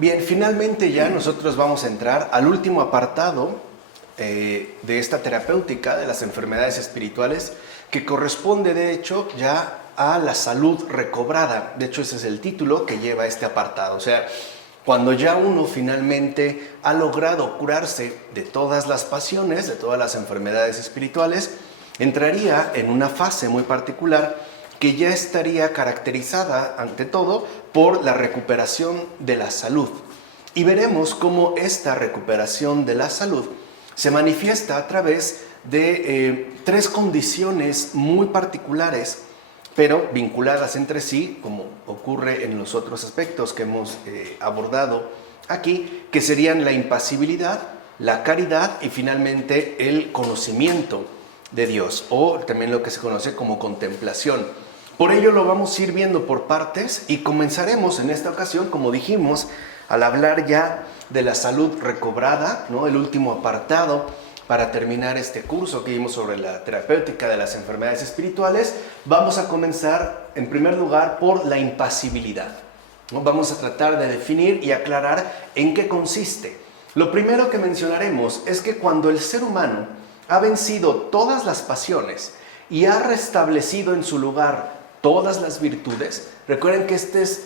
Bien, finalmente ya nosotros vamos a entrar al último apartado de esta terapéutica de las enfermedades espirituales, que corresponde de hecho ya a la salud recobrada. De hecho, ese es el título que lleva este apartado. O sea, cuando ya uno finalmente ha logrado curarse de todas las pasiones, de todas las enfermedades espirituales, entraría en una fase muy particular que ya estaría caracterizada, ante todo, por la recuperación de la salud. Y veremos cómo esta recuperación de la salud se manifiesta a través de tres condiciones muy particulares, pero vinculadas entre sí, como ocurre en los otros aspectos que hemos abordado aquí, que serían la impasibilidad, la caridad y finalmente el conocimiento de Dios, o también lo que se conoce como contemplación. Por ello lo vamos a ir viendo por partes y comenzaremos en esta ocasión, como dijimos, al hablar ya de la salud recobrada, ¿no? El último apartado para terminar este curso que vimos sobre la terapéutica de las enfermedades espirituales. Vamos a comenzar en primer lugar por la impasibilidad, ¿no? Vamos a tratar de definir y aclarar en qué consiste. Lo primero que mencionaremos es que cuando el ser humano ha vencido todas las pasiones y ha restablecido en su lugar todas las virtudes, recuerden que esta es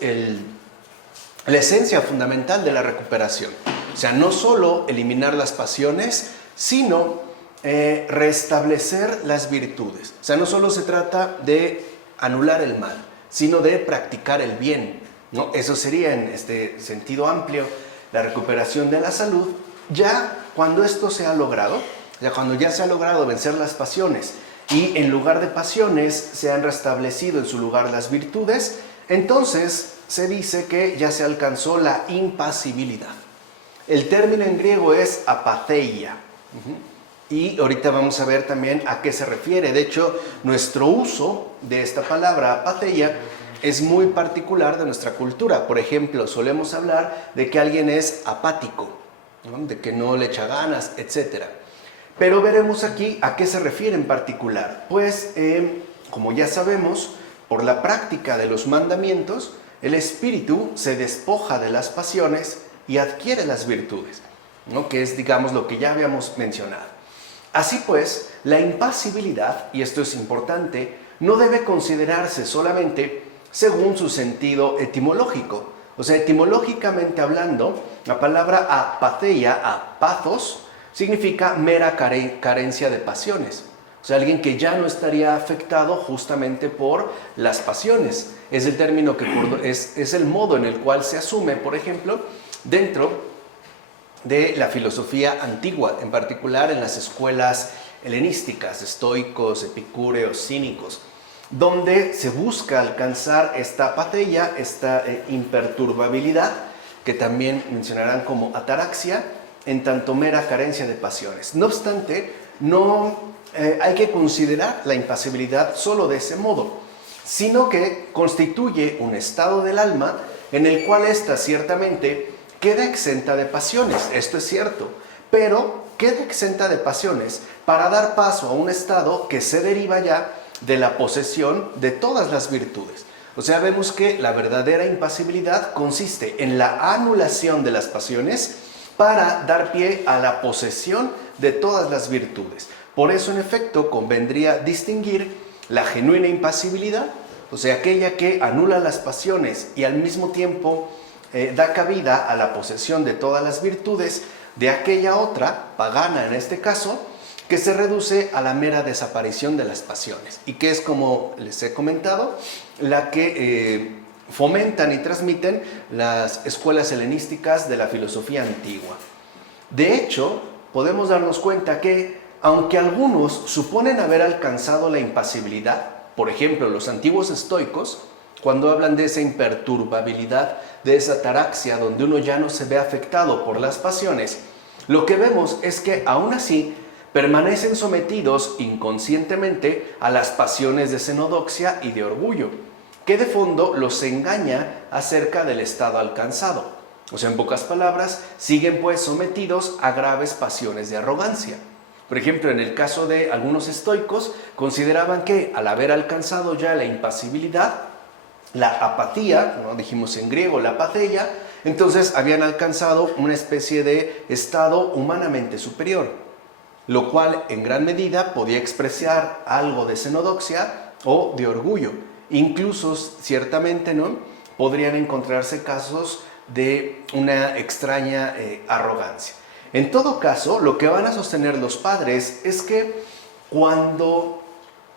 la esencia fundamental de la recuperación. O sea, no solo eliminar las pasiones, sino restablecer las virtudes. O sea, no solo se trata de anular el mal, sino de practicar el bien, ¿no? Eso sería, en este sentido amplio, la recuperación de la salud. Ya cuando esto se ha logrado, ya cuando ya se ha logrado vencer las pasiones y en lugar de pasiones se han restablecido en su lugar las virtudes, entonces se dice que ya se alcanzó la impasibilidad. El término en griego es apatheia. Y ahorita vamos a ver también a qué se refiere. De hecho, nuestro uso de esta palabra apatheia es muy particular de nuestra cultura. Por ejemplo, solemos hablar de que alguien es apático, ¿no? De que no le echa ganas, etc. Pero veremos aquí a qué se refiere en particular. Pues, como ya sabemos, por la práctica de los mandamientos, el espíritu se despoja de las pasiones y adquiere las virtudes, ¿no? Que es, digamos, lo que ya habíamos mencionado. Así pues, la impasibilidad, y esto es importante, no debe considerarse solamente según su sentido etimológico. O sea, etimológicamente hablando, la palabra apatheia, apathos, significa mera carencia de pasiones. O sea, alguien que ya no estaría afectado justamente por las pasiones. Es el término que es el modo en el cual se asume, por ejemplo, dentro de la filosofía antigua, en particular en las escuelas helenísticas, estoicos, epicúreos, cínicos, donde se busca alcanzar esta apatheia, esta imperturbabilidad, que también mencionarán como ataraxia, en tanto mera carencia de pasiones. No obstante, no hay que considerar la impasibilidad solo de ese modo, sino que constituye un estado del alma en el cual ésta ciertamente queda exenta de pasiones. Esto es cierto, pero queda exenta de pasiones para dar paso a un estado que se deriva ya de la posesión de todas las virtudes. O sea, vemos que la verdadera impasibilidad consiste en la anulación de las pasiones para dar pie a la posesión de todas las virtudes. Por eso, en efecto, convendría distinguir la genuina impasibilidad, o sea, aquella que anula las pasiones y al mismo tiempo da cabida a la posesión de todas las virtudes, de aquella otra, pagana en este caso, que se reduce a la mera desaparición de las pasiones y que es, como les he comentado, la que fomentan y transmiten las escuelas helenísticas de la filosofía antigua. De hecho, podemos darnos cuenta que, aunque algunos suponen haber alcanzado la impasibilidad, por ejemplo, los antiguos estoicos, cuando hablan de esa imperturbabilidad, de esa ataraxia, donde uno ya no se ve afectado por las pasiones, lo que vemos es que aún así permanecen sometidos inconscientemente a las pasiones de xenodoxia y de orgullo, que de fondo los engaña acerca del estado alcanzado. O sea, en pocas palabras, siguen pues sometidos a graves pasiones de arrogancia. Por ejemplo, en el caso de algunos estoicos, consideraban que al haber alcanzado ya la impasibilidad, la apatía, ¿no? Dijimos en griego la apatheia, Entonces habían alcanzado una especie de estado humanamente superior, lo cual en gran medida podía expresar algo de xenodoxia o de orgullo. Incluso, ciertamente, ¿no?, podrían encontrarse casos de una extraña arrogancia. En todo caso, lo que van a sostener los padres es que cuando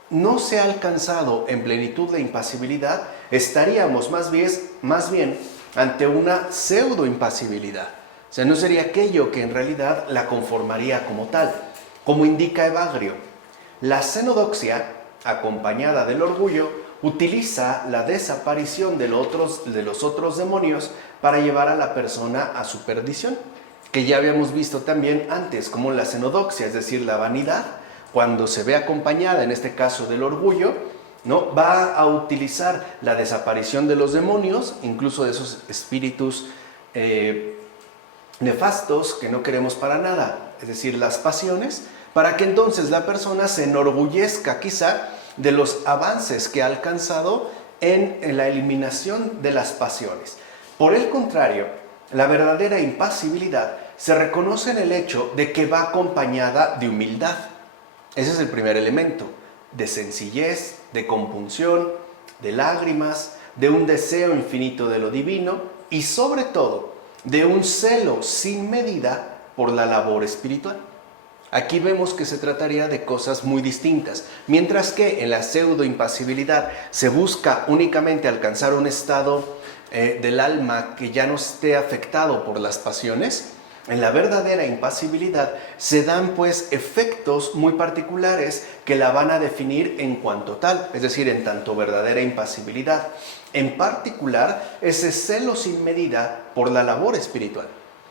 no se ha alcanzado en plenitud la impasibilidad, estaríamos más bien ante una pseudo-impasibilidad. O sea, no sería aquello que en realidad la conformaría como tal. Como indica Evagrio, la xenodoxia, acompañada del orgullo, utiliza la desaparición de los otros demonios para llevar a la persona a su perdición, que ya habíamos visto también antes, como la xenodoxia, es decir, la vanidad, cuando se ve acompañada, en este caso del orgullo, ¿no?, va a utilizar la desaparición de los demonios, incluso de esos espíritus nefastos que no queremos para nada, es decir, las pasiones, para que entonces la persona se enorgullezca quizá de los avances que ha alcanzado en la eliminación de las pasiones. Por el contrario, la verdadera impasibilidad se reconoce en el hecho de que va acompañada de humildad. Ese es el primer elemento, de sencillez, de compunción, de lágrimas, de un deseo infinito de lo divino y sobre todo de un celo sin medida por la labor espiritual. Aquí vemos que se trataría de cosas muy distintas. Mientras que en la pseudo-impasibilidad se busca únicamente alcanzar un estado del alma que ya no esté afectado por las pasiones, en la verdadera impasibilidad se dan pues efectos muy particulares que la van a definir en cuanto tal, es decir, en tanto verdadera impasibilidad. En particular, ese celo sin medida por la labor espiritual.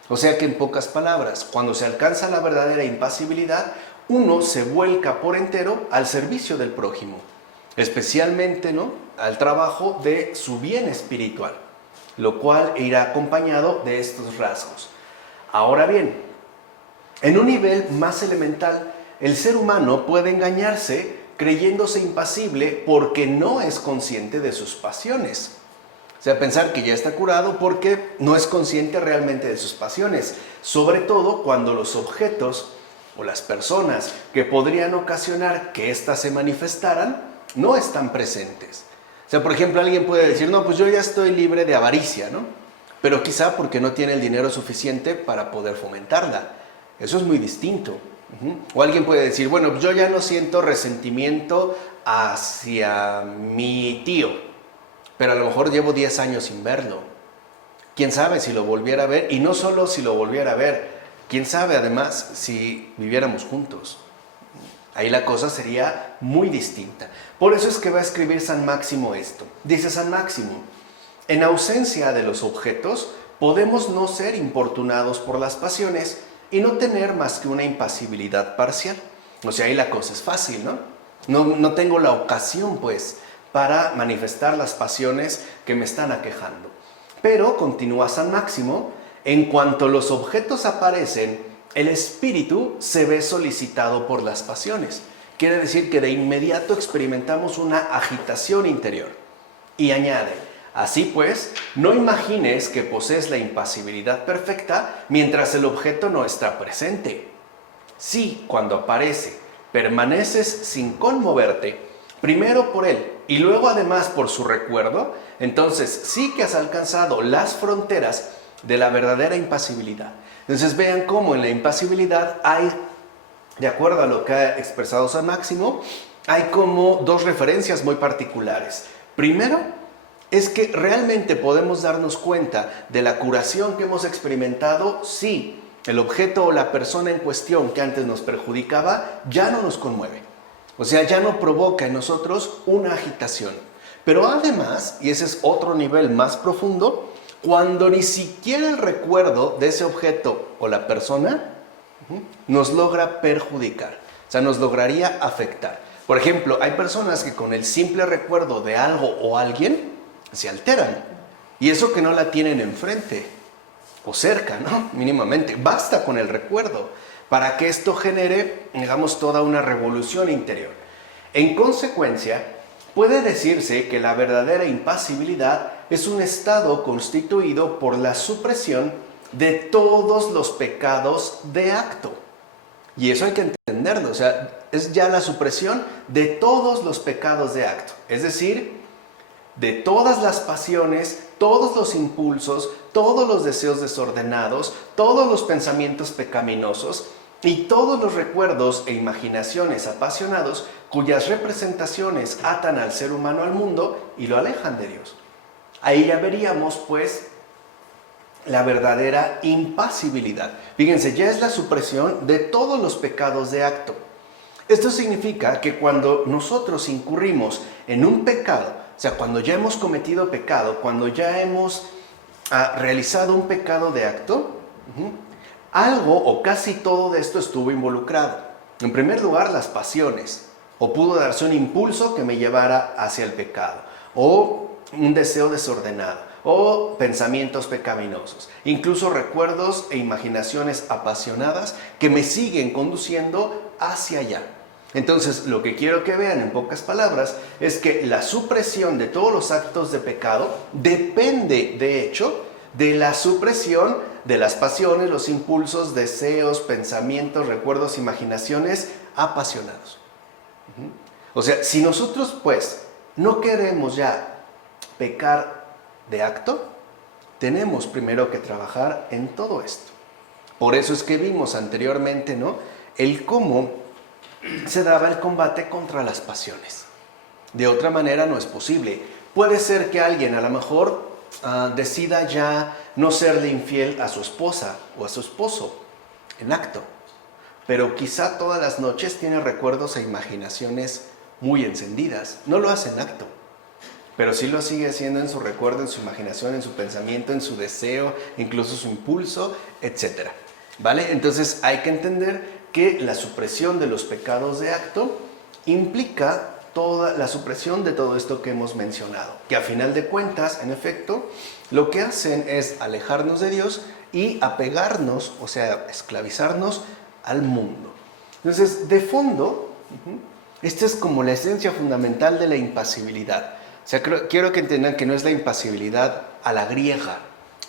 O sea que en pocas palabras, cuando se alcanza la verdadera impasibilidad, uno se vuelca por entero al servicio del prójimo, especialmente, ¿no?, al trabajo de su bien espiritual, lo cual irá acompañado de estos rasgos. Ahora bien, en un nivel más elemental, el ser humano puede engañarse creyéndose impasible porque no es consciente de sus pasiones. O sea, pensar que ya está curado porque no es consciente realmente de sus pasiones, sobre todo cuando los objetos o las personas que podrían ocasionar que éstas se manifestaran no están presentes. O sea, por ejemplo, alguien puede decir, no, pues yo ya estoy libre de avaricia, ¿no? Pero quizá porque no tiene el dinero suficiente para poder fomentarla. Eso es muy distinto. O alguien puede decir, bueno, yo ya no siento resentimiento hacia mi tío, pero a lo mejor llevo 10 años sin verlo. ¿Quién sabe si lo volviera a ver? Y no solo si lo volviera a ver, ¿quién sabe además si viviéramos juntos? Ahí la cosa sería muy distinta. Por eso es que va a escribir San Máximo esto. Dice San Máximo, en ausencia de los objetos, podemos no ser importunados por las pasiones y no tener más que una impasibilidad parcial. O sea, ahí la cosa es fácil, ¿no? No tengo la ocasión, pues, para manifestar las pasiones que me están aquejando. Pero, continúa San Máximo, en cuanto los objetos aparecen, el espíritu se ve solicitado por las pasiones. Quiere decir que de inmediato experimentamos una agitación interior. Y añade, así pues, no imagines que posees la impasibilidad perfecta mientras el objeto no está presente. Si, cuando aparece, permaneces sin conmoverte, primero por él y luego además por su recuerdo, entonces sí que has alcanzado las fronteras de la verdadera impasibilidad. Entonces vean cómo en la impasibilidad hay, de acuerdo a lo que ha expresado San Máximo, hay como dos referencias muy particulares. Primero, es que realmente podemos darnos cuenta de la curación que hemos experimentado si el objeto o la persona en cuestión que antes nos perjudicaba ya no nos conmueve. O sea, ya no provoca en nosotros una agitación. Pero además, y ese es otro nivel más profundo, cuando ni siquiera el recuerdo de ese objeto o la persona nos logra perjudicar, o sea, nos lograría afectar. Por ejemplo, hay personas que con el simple recuerdo de algo o alguien se alteran, y eso que no la tienen enfrente o cerca, ¿no? Mínimamente, basta con el recuerdo para que esto genere, digamos, toda una revolución interior. En consecuencia, puede decirse que la verdadera impasibilidad es un estado constituido por la supresión de todos los pecados de acto. Y eso hay que entenderlo, o sea, es ya la supresión de todos los pecados de acto. Es decir, de todas las pasiones, todos los impulsos, todos los deseos desordenados, todos los pensamientos pecaminosos y todos los recuerdos e imaginaciones apasionados cuyas representaciones atan al ser humano al mundo y lo alejan de Dios. Ahí ya veríamos, pues, la verdadera impasibilidad. Fíjense, ya es la supresión de todos los pecados de acto. Esto significa que cuando nosotros incurrimos en un pecado, o sea, cuando ya hemos cometido pecado, cuando ya hemos realizado un pecado de acto, algo o casi todo de esto estuvo involucrado. En primer lugar, las pasiones, o pudo darse un impulso que me llevara hacia el pecado, o un deseo desordenado, o pensamientos pecaminosos, incluso recuerdos e imaginaciones apasionadas que me siguen conduciendo hacia allá. Entonces, lo que quiero que vean en pocas palabras es que la supresión de todos los actos de pecado depende, de hecho, de la supresión de las pasiones, los impulsos, deseos, pensamientos, recuerdos, imaginaciones apasionados. O sea, si nosotros, pues, no queremos ya pecar de acto, tenemos primero que trabajar en todo esto. Por eso es que vimos anteriormente, ¿no?, el cómo se daba el combate contra las pasiones. De otra manera no es posible. Puede ser que alguien a lo mejor decida ya no serle infiel a su esposa o a su esposo en acto, pero quizá todas las noches tiene recuerdos e imaginaciones muy encendidas. No lo hace en acto, pero sí lo sigue haciendo en su recuerdo, en su imaginación, en su pensamiento, en su deseo, incluso su impulso, etc. ¿Vale? Entonces hay que entender que la supresión de los pecados de acto implica toda la supresión de todo esto que hemos mencionado, que a final de cuentas, en efecto, lo que hacen es alejarnos de Dios y apegarnos, o sea, esclavizarnos al mundo. Entonces, de fondo, esta es como la esencia fundamental de la impasibilidad. O sea, quiero que entiendan que no es la impasibilidad a la griega,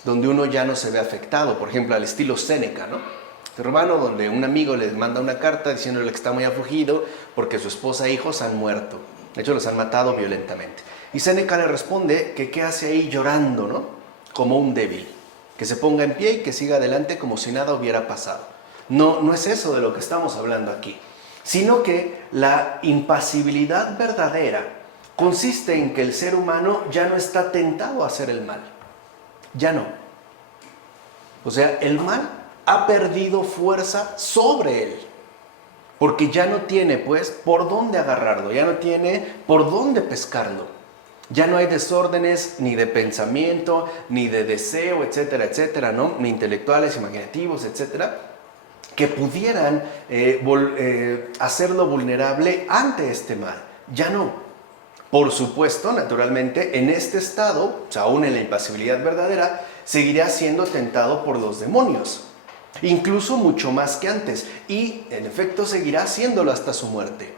donde uno ya no se ve afectado, por ejemplo, al estilo Séneca, ¿no? Hermano, donde un amigo les manda una carta diciéndole que está muy afligido porque su esposa e hijos han muerto. De hecho, los han matado violentamente. Y Séneca le responde que qué hace ahí llorando, ¿no?, como un débil. Que se ponga en pie y que siga adelante como si nada hubiera pasado. No es eso de lo que estamos hablando aquí, sino que la impasibilidad verdadera consiste en que el ser humano ya no está tentado a hacer el mal. Ya no. O sea, el mal ha perdido fuerza sobre él, porque ya no tiene, pues, por dónde agarrarlo, ya no tiene por dónde pescarlo. Ya no hay desórdenes ni de pensamiento, ni de deseo, etcétera, etcétera, ¿no?, ni intelectuales, imaginativos, etcétera, que pudieran hacerlo vulnerable ante este mal. Ya no. Por supuesto, naturalmente, en este estado, o sea, aún en la impasibilidad verdadera, seguirá siendo tentado por los demonios, incluso mucho más que antes, y en efecto seguirá haciéndolo hasta su muerte.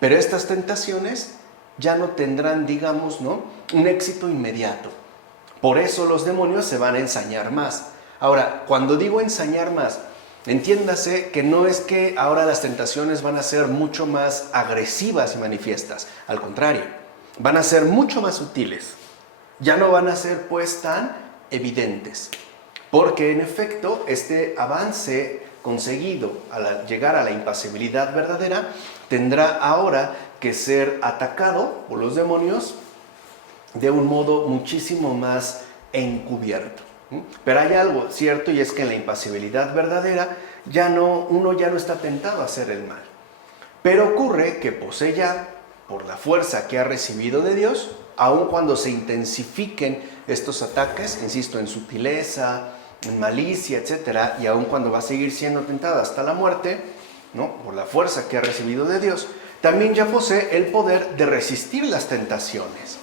Pero estas tentaciones ya no tendrán, digamos, ¿no?, un éxito inmediato. Por eso los demonios se van a ensañar más. Ahora, cuando digo ensañar más, entiéndase que no es que ahora las tentaciones van a ser mucho más agresivas y manifiestas. Al contrario, van a ser mucho más sutiles. Ya no van a ser, pues, tan evidentes. Porque en efecto, este avance conseguido al llegar a la impasibilidad verdadera tendrá ahora que ser atacado por los demonios de un modo muchísimo más encubierto. Pero hay algo cierto, y es que en la impasibilidad verdadera uno ya no está tentado a hacer el mal. Pero ocurre que posee ya, por la fuerza que ha recibido de Dios, aun cuando se intensifiquen estos ataques, insisto, en sutileza, en malicia, etcétera, y aun cuando va a seguir siendo tentado hasta la muerte, ¿no?, por la fuerza que ha recibido de Dios, también ya posee el poder de resistir las tentaciones,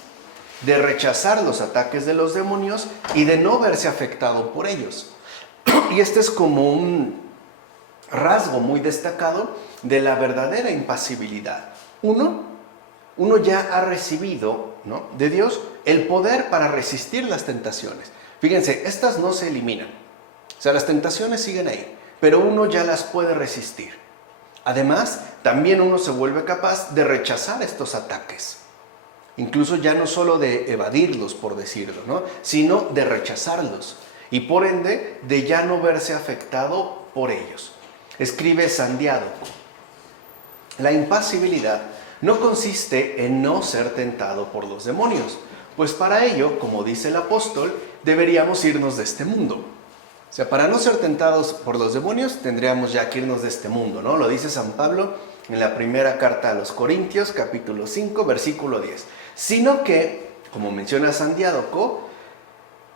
de rechazar los ataques de los demonios y de no verse afectado por ellos. Y este es como un rasgo muy destacado de la verdadera impasibilidad. Uno ya ha recibido, ¿no?, de Dios el poder para resistir las tentaciones. Fíjense, estas no se eliminan. O sea, las tentaciones siguen ahí, pero uno ya las puede resistir. Además, también uno se vuelve capaz de rechazar estos ataques. Incluso ya no solo de evadirlos, por decirlo, ¿no? Sino de rechazarlos. Y por ende, de ya no verse afectado por ellos. Escribe Santiago: la impasibilidad no consiste en no ser tentado por los demonios, pues para ello, como dice el apóstol, deberíamos irnos de este mundo. O sea, para no ser tentados por los demonios, tendríamos ya que irnos de este mundo, ¿no? Lo dice San Pablo en la primera carta a los Corintios, capítulo 5, versículo 10. Sino que, como menciona Santiago,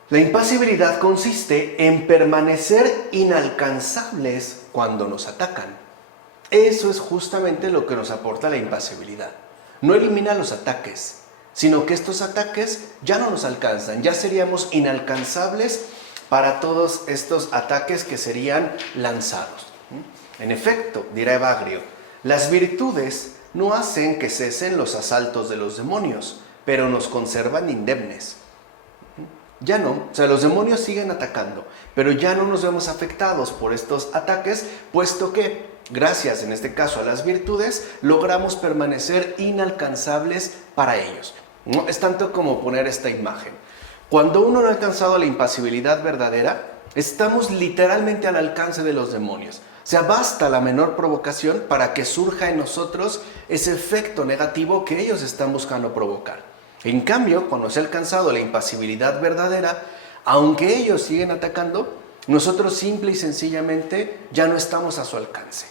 la impasibilidad consiste en permanecer inalcanzables cuando nos atacan. Eso es justamente lo que nos aporta la impasibilidad. No elimina los ataques, sino que estos ataques ya no nos alcanzan, ya seríamos inalcanzables para todos estos ataques que serían lanzados. En efecto, dirá Evagrio, las virtudes no hacen que cesen los asaltos de los demonios, pero nos conservan indemnes. Ya no, o sea, los demonios siguen atacando, pero ya no nos vemos afectados por estos ataques, puesto que, gracias en este caso a las virtudes, logramos permanecer inalcanzables para ellos. ¿No? Es tanto como poner esta imagen. Cuando uno no ha alcanzado la impasibilidad verdadera, estamos literalmente al alcance de los demonios. O sea, basta la menor provocación para que surja en nosotros ese efecto negativo que ellos están buscando provocar. En cambio, cuando se ha alcanzado la impasibilidad verdadera, aunque ellos siguen atacando, nosotros simple y sencillamente ya no estamos a su alcance.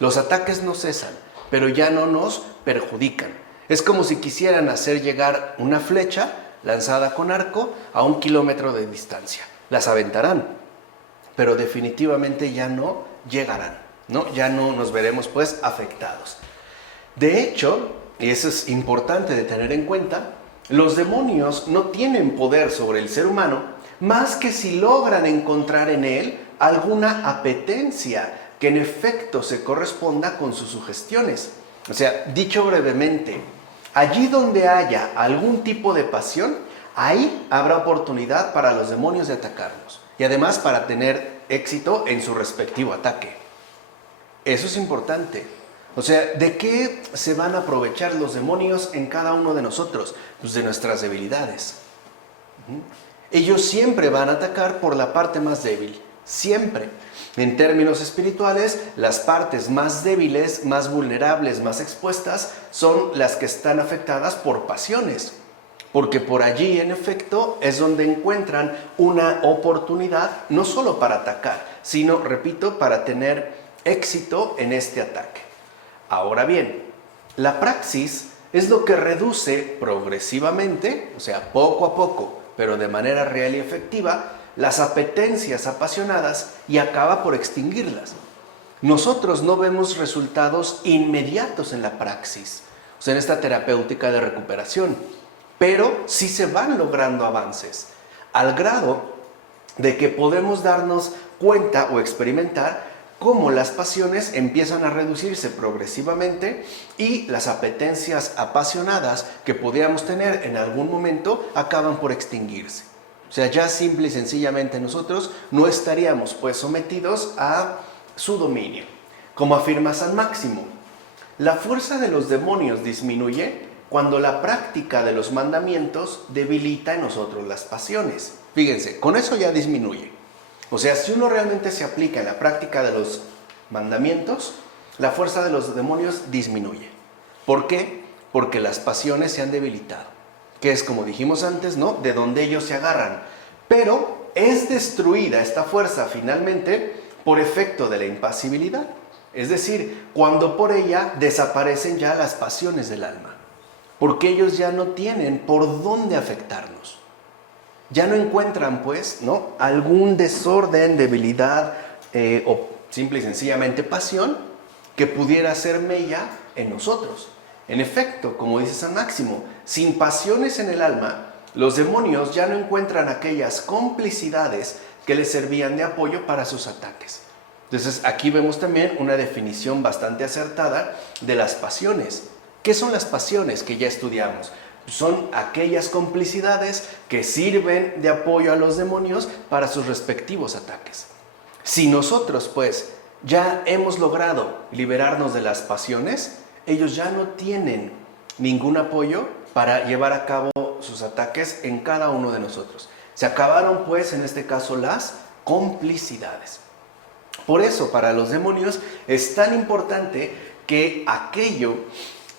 Los ataques no cesan, pero ya no nos perjudican. Es como si quisieran hacer llegar una flecha lanzada con arco a 1 kilómetro de distancia. Las aventarán, pero definitivamente ya no llegarán, ¿no? Ya no nos veremos pues afectados. De hecho, y eso es importante de tener en cuenta, los demonios no tienen poder sobre el ser humano más que si logran encontrar en él alguna apetencia que en efecto se corresponda con sus sugestiones. O sea, dicho brevemente, allí donde haya algún tipo de pasión, ahí habrá oportunidad para los demonios de atacarnos y además para tener éxito en su respectivo ataque. Eso es importante. O sea, ¿de qué se van a aprovechar los demonios en cada uno de nosotros? Pues de nuestras debilidades. Ellos siempre van a atacar por la parte más débil, siempre. En términos espirituales, las partes más débiles, más vulnerables, más expuestas, son las que están afectadas por pasiones. Porque por allí, en efecto, es donde encuentran una oportunidad, no solo para atacar, sino, repito, para tener éxito en este ataque. Ahora bien, la praxis es lo que reduce progresivamente, o sea, poco a poco, pero de manera real y efectiva, las apetencias apasionadas y acaba por extinguirlas. Nosotros no vemos resultados inmediatos en la praxis, o sea, en esta terapéutica de recuperación, pero sí se van logrando avances, al grado de que podemos darnos cuenta o experimentar cómo las pasiones empiezan a reducirse progresivamente y las apetencias apasionadas que podíamos tener en algún momento acaban por extinguirse. O sea, ya simple y sencillamente nosotros no estaríamos pues sometidos a su dominio. Como afirma San Máximo, la fuerza de los demonios disminuye cuando la práctica de los mandamientos debilita en nosotros las pasiones. Fíjense, con eso ya disminuye. O sea, si uno realmente se aplica en la práctica de los mandamientos, la fuerza de los demonios disminuye. ¿Por qué? Porque las pasiones se han debilitado, que es como dijimos antes, ¿no? De donde ellos se agarran. Pero es destruida esta fuerza finalmente por efecto de la impasibilidad. Es decir, cuando por ella desaparecen ya las pasiones del alma. Porque ellos ya no tienen por dónde afectarnos. Ya no encuentran, pues, ¿no? algún desorden, debilidad o simple y sencillamente pasión que pudiera hacer mella en nosotros. En efecto, como dice San Máximo, sin pasiones en el alma, los demonios ya no encuentran aquellas complicidades que les servían de apoyo para sus ataques. Entonces, aquí vemos también una definición bastante acertada de las pasiones. ¿Qué son las pasiones que ya estudiamos? Son aquellas complicidades que sirven de apoyo a los demonios para sus respectivos ataques. Si nosotros, pues, ya hemos logrado liberarnos de las pasiones, ellos ya no tienen ningún apoyo para llevar a cabo sus ataques en cada uno de nosotros. Se acabaron, pues, en este caso, las complicidades. Por eso, para los demonios es tan importante que aquello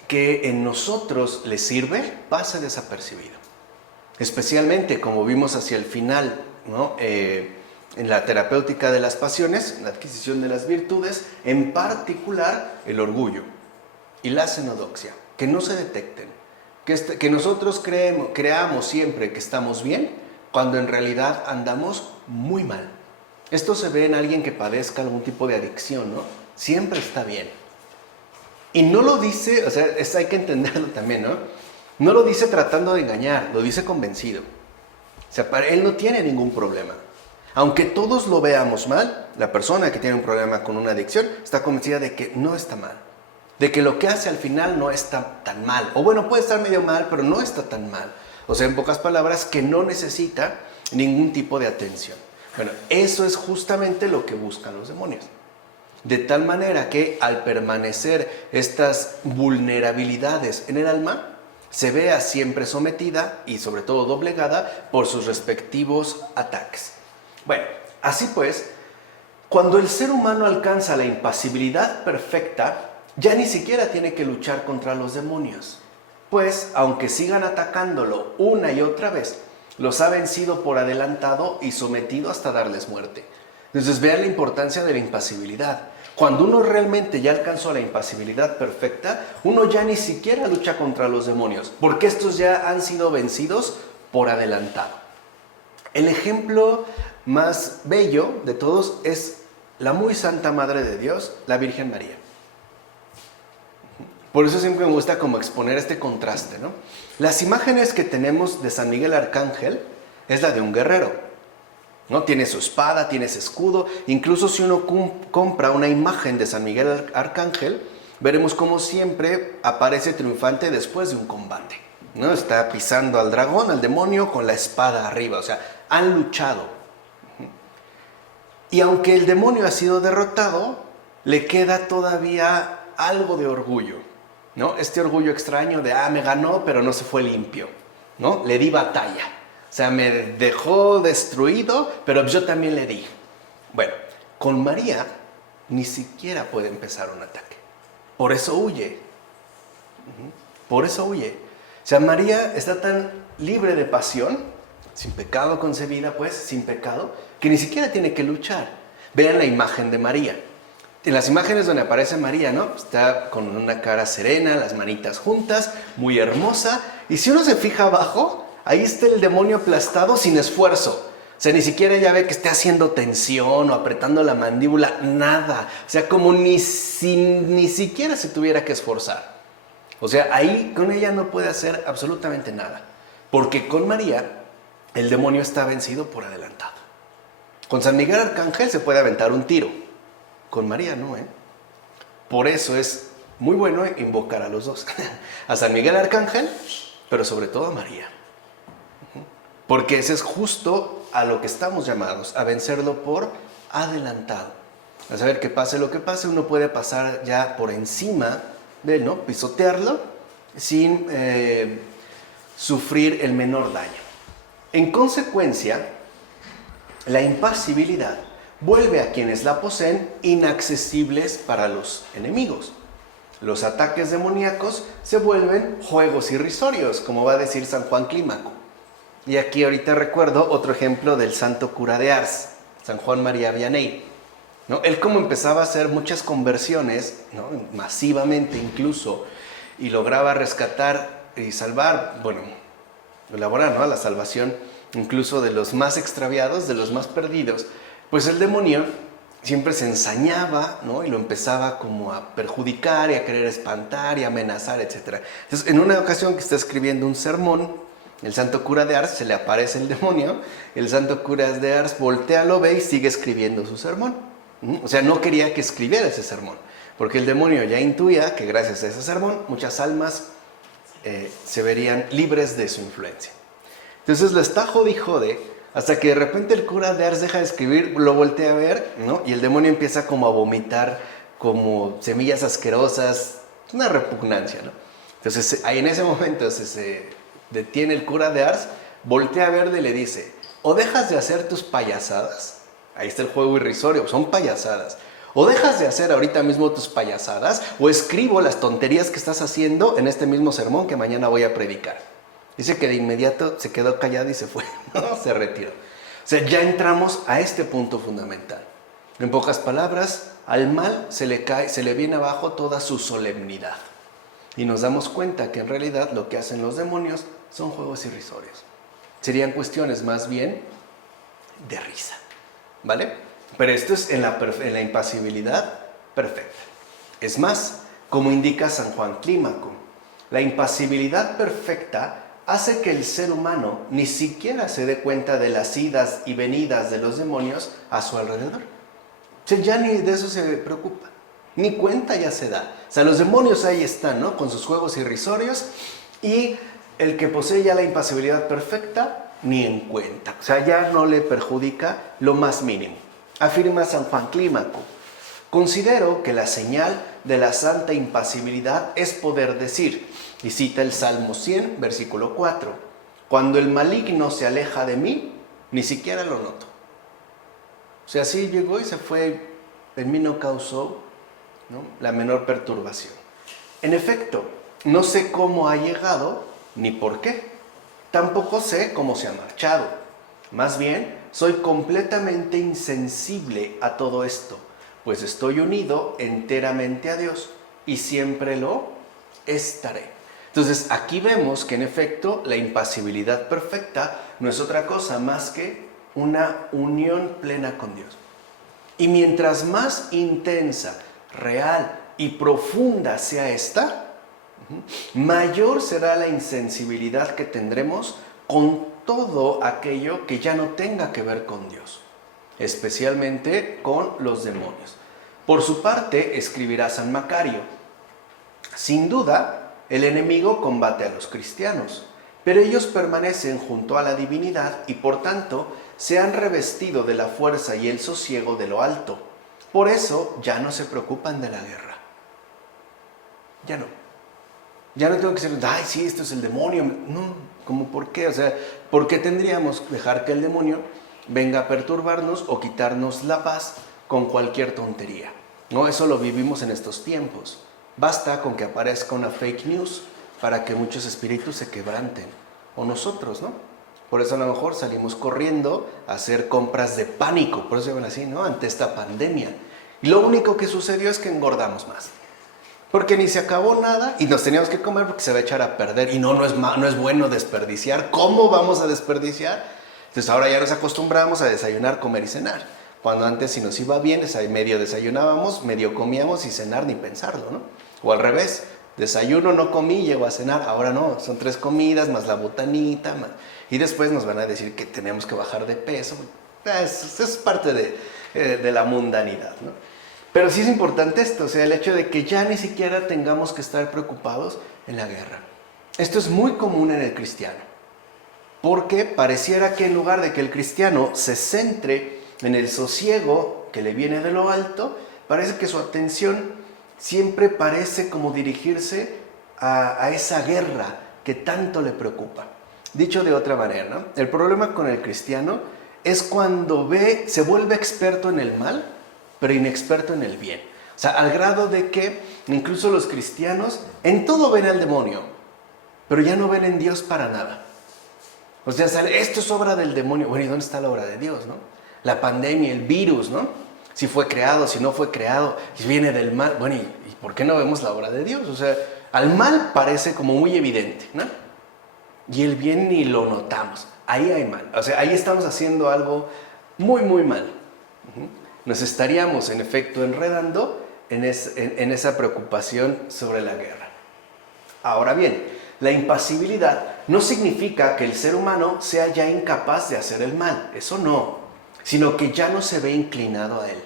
que en nosotros les sirve pase desapercibido. Especialmente, como vimos hacia el final, ¿no? En la terapéutica de las pasiones, en la adquisición de las virtudes, en particular el orgullo y la xenodoxia, que no se detecten, que nosotros creamos siempre que estamos bien, cuando en realidad andamos muy mal. Esto se ve en alguien que padezca algún tipo de adicción, ¿no? Siempre está bien. Y no lo dice, o sea, hay que entenderlo también, ¿no? No lo dice tratando de engañar, lo dice convencido. O sea, él no tiene ningún problema. Aunque todos lo veamos mal, la persona que tiene un problema con una adicción está convencida de que no está mal. De que lo que hace al final no está tan mal. O bueno, puede estar medio mal, pero no está tan mal. O sea, en pocas palabras, que no necesita ningún tipo de atención. Bueno, eso es justamente lo que buscan los demonios. De tal manera que al permanecer estas vulnerabilidades en el alma, se vea siempre sometida y sobre todo doblegada por sus respectivos ataques. Bueno, así pues, cuando el ser humano alcanza la impasibilidad perfecta, ya ni siquiera tiene que luchar contra los demonios, pues aunque sigan atacándolo una y otra vez, los ha vencido por adelantado y sometido hasta darles muerte. Entonces vean la importancia de la impasibilidad. Cuando uno realmente ya alcanzó la impasibilidad perfecta, uno ya ni siquiera lucha contra los demonios, porque estos ya han sido vencidos por adelantado. El ejemplo más bello de todos es la muy santa Madre de Dios, la Virgen María. Por eso siempre me gusta como exponer este contraste, ¿no? Las imágenes que tenemos de San Miguel Arcángel es la de un guerrero, ¿no? Tiene su espada, tiene ese escudo. Incluso si uno compra una imagen de San Miguel Arcángel, veremos cómo siempre aparece triunfante después de un combate, ¿no? Está pisando al dragón, al demonio, con la espada arriba. O sea, han luchado. Y aunque el demonio ha sido derrotado, le queda todavía algo de orgullo, ¿no? Este orgullo extraño de, me ganó, pero no se fue limpio, ¿no? Le di batalla. O sea, me dejó destruido, pero yo también le di. Bueno, con María ni siquiera puede empezar un ataque. Por eso huye. Por eso huye. O sea, María está tan libre de pasión, sin pecado concebida, pues, sin pecado, que ni siquiera tiene que luchar. Vean la imagen de María. En las imágenes donde aparece María, ¿no? Está con una cara serena, las manitas juntas, muy hermosa. Y si uno se fija abajo, ahí está el demonio aplastado sin esfuerzo. O sea, ni siquiera ella ve que esté haciendo tensión o apretando la mandíbula, nada. O sea, como ni siquiera se tuviera que esforzar. O sea, ahí con ella no puede hacer absolutamente nada. Porque con María, el demonio está vencido por adelantado. Con San Miguel Arcángel se puede aventar un tiro. Con María no, ¿eh? Por eso es muy bueno invocar a los dos. A San Miguel Arcángel, pero sobre todo a María. Porque ese es justo a lo que estamos llamados, a vencerlo por adelantado. A saber que pase lo que pase, uno puede pasar ya por encima de, ¿no? Pisotearlo sin sufrir el menor daño. En consecuencia, la impasibilidad vuelve a quienes la poseen inaccesibles para los enemigos. Los ataques demoníacos se vuelven juegos irrisorios, como va a decir San Juan Clímaco. Y aquí ahorita recuerdo otro ejemplo del santo cura de Ars, San Juan María Vianney, ¿no? Él como empezaba a hacer muchas conversiones, ¿no? Masivamente incluso, y lograba rescatar y salvar, bueno, elaborar, ¿no? La salvación incluso de los más extraviados, de los más perdidos, pues el demonio siempre se ensañaba, ¿no? Y lo empezaba como a perjudicar y a querer espantar y amenazar, etc. Entonces, en una ocasión que está escribiendo un sermón, el santo cura de Ars, se le aparece el demonio, el santo cura de Ars voltea, lo ve y sigue escribiendo su sermón. O sea, no quería que escribiera ese sermón, porque el demonio ya intuía que gracias a ese sermón muchas almas se verían libres de su influencia. Entonces lo está jode y jode, hasta que de repente el cura de Ars deja de escribir, lo voltea a ver, ¿no? Y el demonio empieza como a vomitar como semillas asquerosas, una repugnancia, ¿no? Entonces ahí en ese momento se detiene el cura de Ars, voltea a verle y le dice: o dejas de hacer tus payasadas, ahí está el juego irrisorio, son payasadas, o dejas de hacer ahorita mismo tus payasadas, o escribo las tonterías que estás haciendo en este mismo sermón que mañana voy a predicar. Dice que de inmediato se quedó callado y se fue, ¿no? Se retiró. O sea, ya entramos a este punto fundamental. En pocas palabras, al mal se le viene abajo toda su solemnidad. Y nos damos cuenta que en realidad lo que hacen los demonios son juegos irrisorios. Serían cuestiones más bien de risa, ¿vale? Pero esto es en la impasibilidad perfecta. Es más, como indica San Juan Clímaco, la impasibilidad perfecta hace que el ser humano ni siquiera se dé cuenta de las idas y venidas de los demonios a su alrededor. O sea, ya ni de eso se preocupa, ni cuenta ya se da. O sea, los demonios ahí están, ¿no? Con sus juegos irrisorios, y el que posee ya la impasibilidad perfecta, ni en cuenta. O sea, ya no le perjudica lo más mínimo. Afirma San Juan Clímaco: considero que la señal de la santa impasibilidad es poder decir, y cita el Salmo 100, versículo 4, cuando el maligno se aleja de mí, ni siquiera lo noto. O sea, así llegó y se fue, en mí no causó, ¿no?, la menor perturbación. En efecto, no sé cómo ha llegado, ni por qué. Tampoco sé cómo se ha marchado. Más bien, soy completamente insensible a todo esto, pues estoy unido enteramente a Dios y siempre lo estaré. Entonces, aquí vemos que en efecto la impasibilidad perfecta no es otra cosa más que una unión plena con Dios. Y mientras más intensa, real y profunda sea esta, mayor será la insensibilidad que tendremos con todo aquello que ya no tenga que ver con Dios, especialmente con los demonios. Por su parte, escribirá San Macario: sin duda, el enemigo combate a los cristianos, pero ellos permanecen junto a la divinidad y por tanto se han revestido de la fuerza y el sosiego de lo alto. Por eso ya no se preocupan de la guerra. Ya no. Ya no tengo que decir, ay, sí, esto es el demonio. No, ¿cómo por qué? O sea, ¿por qué tendríamos que dejar que el demonio venga a perturbarnos o quitarnos la paz con cualquier tontería? No, eso lo vivimos en estos tiempos. Basta con que aparezca una fake news para que muchos espíritus se quebranten. O nosotros, ¿no? Por eso a lo mejor salimos corriendo a hacer compras de pánico, por eso se llaman así, ¿no?, ante esta pandemia. Y lo único que sucedió es que engordamos más. Porque ni se acabó nada y nos teníamos que comer porque se va a echar a perder. Y no es bueno desperdiciar. ¿Cómo vamos a desperdiciar? Entonces ahora ya nos acostumbramos a desayunar, comer y cenar. Cuando antes, si nos iba bien, medio desayunábamos, medio comíamos y cenar ni pensarlo, ¿no? O al revés, desayuno, no comí, llego a cenar. Ahora no, son 3 comidas más la botanita. Y después nos van a decir que tenemos que bajar de peso. Es parte de la mundanidad, ¿no? Pero sí es importante esto, o sea, el hecho de que ya ni siquiera tengamos que estar preocupados en la guerra. Esto es muy común en el cristiano, porque pareciera que en lugar de que el cristiano se centre en el sosiego que le viene de lo alto, parece que su atención siempre parece como dirigirse a esa guerra que tanto le preocupa. Dicho de otra manera, ¿no?, el problema con el cristiano es cuando se vuelve experto en el mal, pero inexperto en el bien. O sea, al grado de que incluso los cristianos en todo ven al demonio, pero ya no ven en Dios para nada. O sea, esto es obra del demonio. Bueno, ¿y dónde está la obra de Dios, no? La pandemia, el virus, ¿no? Si fue creado, si no fue creado, si viene del mal. Bueno, ¿y por qué no vemos la obra de Dios? O sea, al mal parece como muy evidente, ¿no? Y el bien ni lo notamos. Ahí hay mal. O sea, ahí estamos haciendo algo muy, muy mal. Nos estaríamos, en efecto, enredando en esa preocupación sobre la guerra. Ahora bien, la impasibilidad no significa que el ser humano sea ya incapaz de hacer el mal. Eso no. Sino que ya no se ve inclinado a él.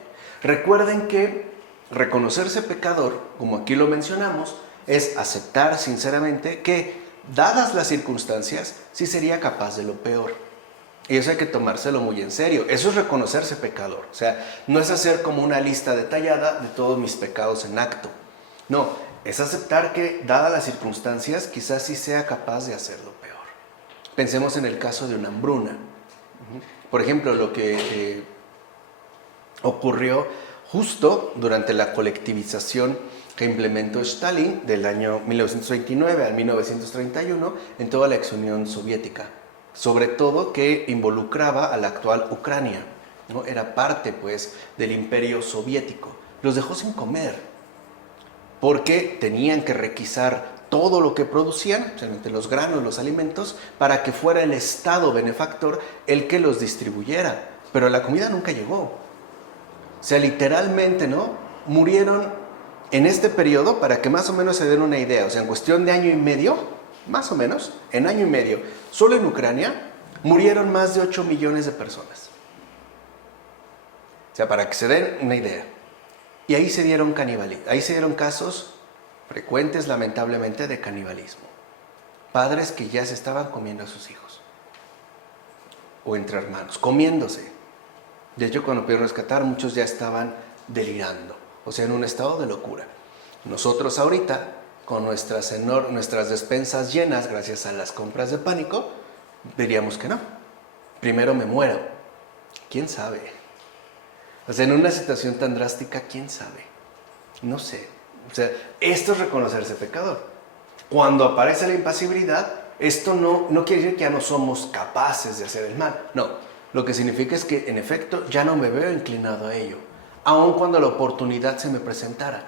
Recuerden que reconocerse pecador, como aquí lo mencionamos, es aceptar sinceramente que dadas las circunstancias, sí sería capaz de lo peor. Y eso hay que tomárselo muy en serio. Eso es reconocerse pecador. O sea, no es hacer como una lista detallada de todos mis pecados en acto. No, es aceptar que, dadas las circunstancias, quizás sí sea capaz de hacer lo peor. Pensemos en el caso de una hambruna. Por ejemplo, lo que ocurrió justo durante la colectivización que implementó Stalin del año 1929 al 1931 en toda la ex Unión Soviética, sobre todo que involucraba a la actual Ucrania, ¿no? Era parte pues del imperio soviético. Los dejó sin comer porque tenían que requisar todo lo que producían, especialmente los granos, los alimentos, para que fuera el Estado benefactor el que los distribuyera. Pero la comida nunca llegó. O sea, literalmente, ¿no? Murieron en este periodo, para que más o menos se den una idea, o sea, en cuestión de año y medio, más o menos, en año y medio, solo en Ucrania, murieron más de 8 millones de personas. O sea, para que se den una idea. Y ahí se dieron ahí se dieron casos frecuentes, lamentablemente, de canibalismo. Padres que ya se estaban comiendo a sus hijos. O entre hermanos, comiéndose. De hecho, cuando pudieron rescatar, muchos ya estaban delirando. O sea, en un estado de locura. Nosotros ahorita, con nuestras despensas llenas, gracias a las compras de pánico, diríamos que no. Primero me muero. ¿Quién sabe? O sea, en una situación tan drástica, ¿quién sabe? No sé. O sea, esto es reconocerse pecador. Cuando aparece la impasibilidad, esto no quiere decir que ya no somos capaces de hacer el mal. No, lo que significa es que, en efecto, ya no me veo inclinado a ello, aun cuando la oportunidad se me presentara.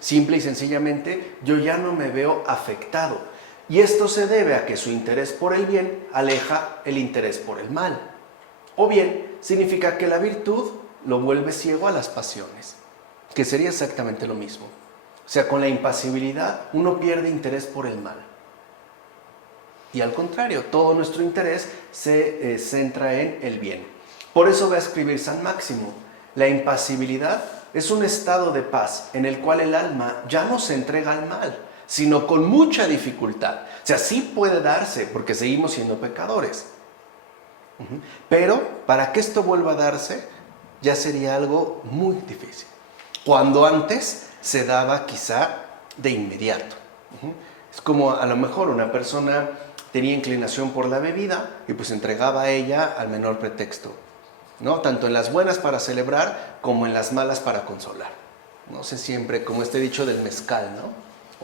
Simple y sencillamente, yo ya no me veo afectado. Y esto se debe a que su interés por el bien aleja el interés por el mal. O bien, significa que la virtud lo vuelve ciego a las pasiones, que sería exactamente lo mismo. O sea, con la impasibilidad uno pierde interés por el mal. Y al contrario, todo nuestro interés se centra en el bien. Por eso va a escribir San Máximo: la impasibilidad es un estado de paz en el cual el alma ya no se entrega al mal, sino con mucha dificultad. O sea, sí puede darse porque seguimos siendo pecadores. Pero para que esto vuelva a darse, ya sería algo muy difícil. Cuando antes se daba quizá de inmediato. Es como a lo mejor una persona tenía inclinación por la bebida y pues entregaba a ella al menor pretexto, ¿no? Tanto en las buenas para celebrar como en las malas para consolar. No sé, siempre como este dicho del mezcal, ¿no?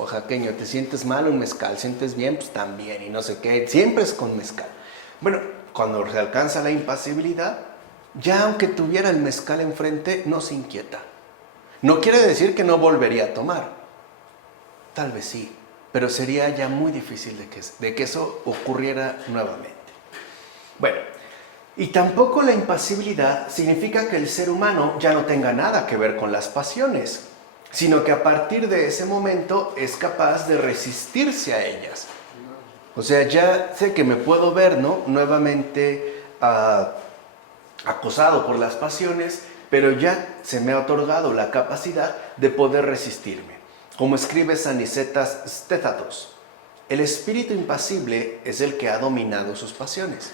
Oaxaqueño, te sientes mal, un mezcal, sientes bien, pues también, y no sé qué, siempre es con mezcal. Bueno, cuando se alcanza la impasibilidad, ya aunque tuviera el mezcal enfrente, no se inquieta. No quiere decir que no volvería a tomar. Tal vez sí, pero sería ya muy difícil de que eso ocurriera nuevamente. Bueno, y tampoco la impasibilidad significa que el ser humano ya no tenga nada que ver con las pasiones, sino que a partir de ese momento es capaz de resistirse a ellas. O sea, ya sé que me puedo ver, ¿no?, nuevamente acosado por las pasiones, pero ya se me ha otorgado la capacidad de poder resistirme. Como escribe San Nicetas Stétatos, el espíritu impasible es el que ha dominado sus pasiones.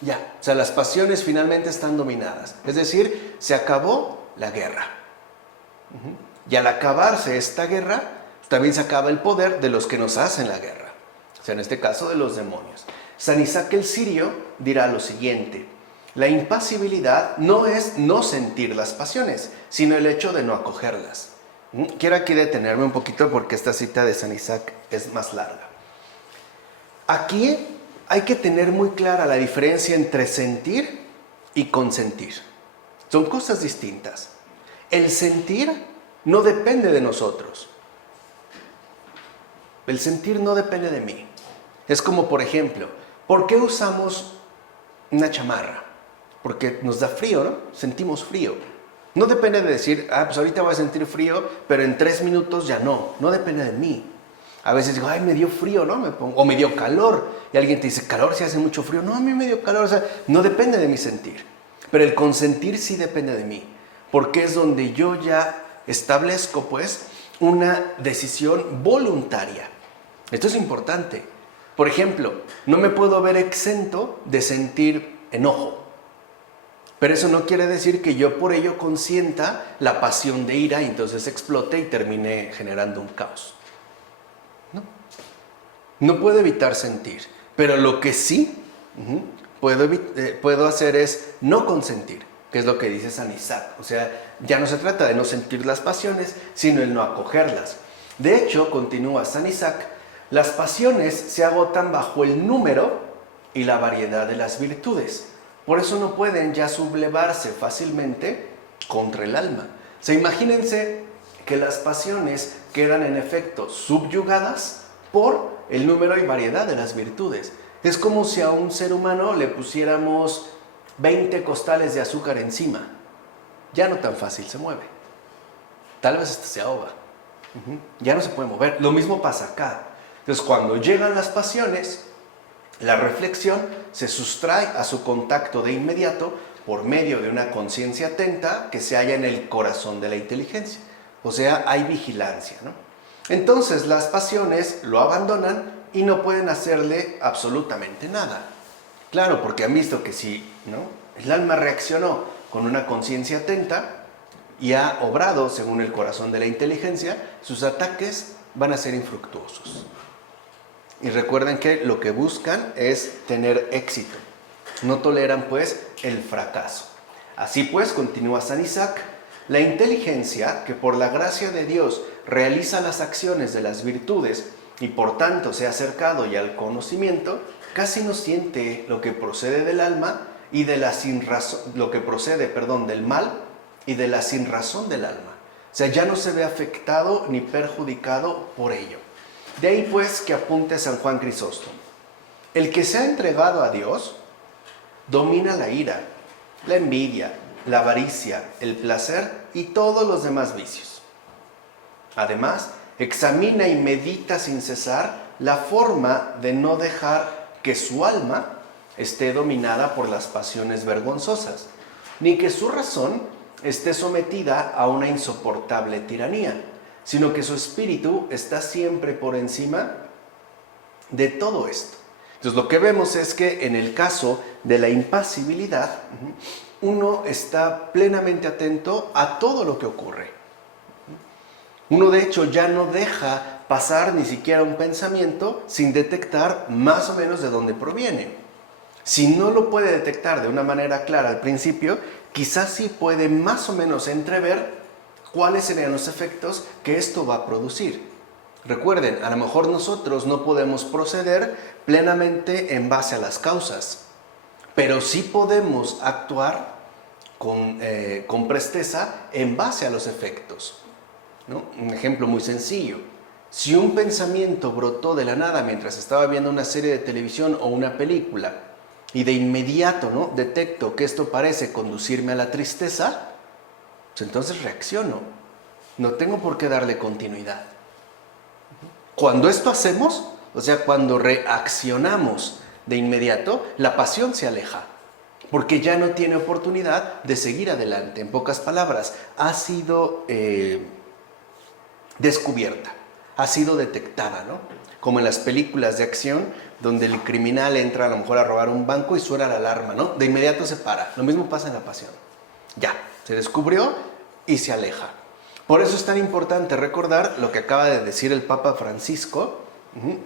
Ya, o sea, las pasiones finalmente están dominadas. Es decir, se acabó la guerra. Y al acabarse esta guerra, también se acaba el poder de los que nos hacen la guerra. O sea, en este caso de los demonios. San Isaac el Sirio dirá lo siguiente: la impasibilidad no es no sentir las pasiones, sino el hecho de no acogerlas. Quiero aquí detenerme un poquito porque esta cita de San Isaac es más larga. Aquí hay que tener muy clara la diferencia entre sentir y consentir. Son cosas distintas. El sentir no depende de nosotros. El sentir no depende de mí. Es como, por ejemplo, ¿por qué usamos una chamarra? Porque nos da frío, ¿no? Sentimos frío. No depende de decir, pues ahorita voy a sentir frío, pero en 3 minutos ya no. No depende de mí. A veces digo, me dio frío, ¿no? O me dio calor. Y alguien te dice, calor, si hace mucho frío. No, a mí me dio calor. O sea, no depende de mi sentir. Pero el consentir sí depende de mí. Porque es donde yo ya establezco, pues, una decisión voluntaria. Esto es importante. Por ejemplo, no me puedo ver exento de sentir enojo. Pero eso no quiere decir que yo por ello consienta la pasión de ira y entonces explote y termine generando un caos. No puedo evitar sentir, pero lo que sí puedo hacer es no consentir, que es lo que dice San Isaac. O sea, ya no se trata de no sentir las pasiones, sino el no acogerlas. De hecho, continúa San Isaac, las pasiones se agotan bajo el número y la variedad de las virtudes. Por eso no pueden ya sublevarse fácilmente contra el alma. O sea, imagínense que las pasiones quedan en efecto subyugadas por el número y variedad de las virtudes. Es como si a un ser humano le pusiéramos 20 costales de azúcar encima. Ya no tan fácil se mueve. Tal vez hasta se ahoga. Ya no se puede mover. Lo mismo pasa acá. Entonces, cuando llegan las pasiones, la reflexión se sustrae a su contacto de inmediato por medio de una conciencia atenta que se halla en el corazón de la inteligencia. O sea, hay vigilancia, ¿no? Entonces las pasiones lo abandonan y no pueden hacerle absolutamente nada. Claro, porque han visto que si el alma reaccionó con una conciencia atenta y ha obrado según el corazón de la inteligencia, sus ataques van a ser infructuosos. Y recuerden que lo que buscan es tener éxito. No toleran pues el fracaso. Así pues, continúa San Isaac, la inteligencia que por la gracia de Dios realiza las acciones de las virtudes y por tanto se ha acercado ya al conocimiento, casi no siente lo que procede del alma y de la sinrazón, lo que procede, del mal y de la sinrazón del alma. O sea, ya no se ve afectado ni perjudicado por ello. De ahí pues que apunte San Juan Crisóstomo. El que se ha entregado a Dios domina la ira, la envidia, la avaricia, el placer y todos los demás vicios. Además, examina y medita sin cesar la forma de no dejar que su alma esté dominada por las pasiones vergonzosas, ni que su razón esté sometida a una insoportable tiranía, sino que su espíritu está siempre por encima de todo esto. Entonces, lo que vemos es que en el caso de la impasibilidad, uno está plenamente atento a todo lo que ocurre. Uno de hecho ya no deja pasar ni siquiera un pensamiento sin detectar más o menos de dónde proviene. Si no lo puede detectar de una manera clara al principio, quizás sí puede más o menos entrever cuáles serían los efectos que esto va a producir. Recuerden, a lo mejor nosotros no podemos proceder plenamente en base a las causas, pero sí podemos actuar con presteza en base a los efectos, ¿no? Un ejemplo muy sencillo. Si un pensamiento brotó de la nada mientras estaba viendo una serie de televisión o una película y de inmediato detecto que esto parece conducirme a la tristeza, pues entonces reacciono. No tengo por qué darle continuidad. Cuando esto hacemos, o sea, cuando reaccionamos de inmediato, la pasión se aleja, porque ya no tiene oportunidad de seguir adelante. En pocas palabras, ha sido descubierta, ha sido detectada, ¿no? Como en las películas de acción, donde el criminal entra a lo mejor a robar un banco y suena la alarma, ¿no? De inmediato se para. Lo mismo pasa en la pasión. Ya, se descubrió y se aleja. Por eso es tan importante recordar lo que acaba de decir el Papa Francisco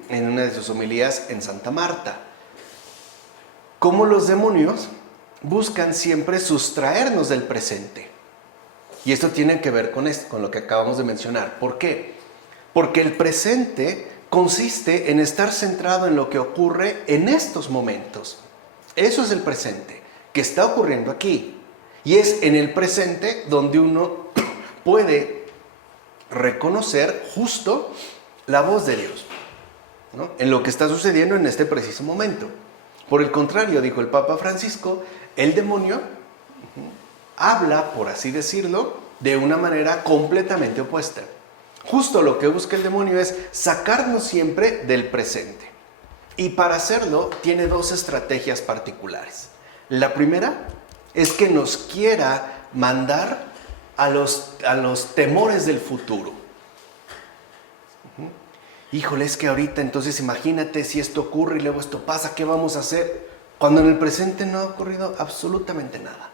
en una de sus homilías en Santa Marta. Cómo los demonios buscan siempre sustraernos del presente. Y esto tiene que ver con lo que acabamos de mencionar. ¿Por qué? Porque el presente consiste en estar centrado en lo que ocurre en estos momentos. Eso es el presente, que está ocurriendo aquí. Y es en el presente donde uno puede reconocer justo la voz de Dios, ¿no? En lo que está sucediendo en este preciso momento. Por el contrario, dijo el Papa Francisco, el demonio habla, por así decirlo, de una manera completamente opuesta. Justo lo que busca el demonio es sacarnos siempre del presente. Y para hacerlo tiene dos estrategias particulares. La primera es que nos quiera mandar a los temores del futuro. híjole, es que ahorita, entonces imagínate si esto ocurre y luego esto pasa, ¿qué vamos a hacer? Cuando en el presente no ha ocurrido absolutamente nada.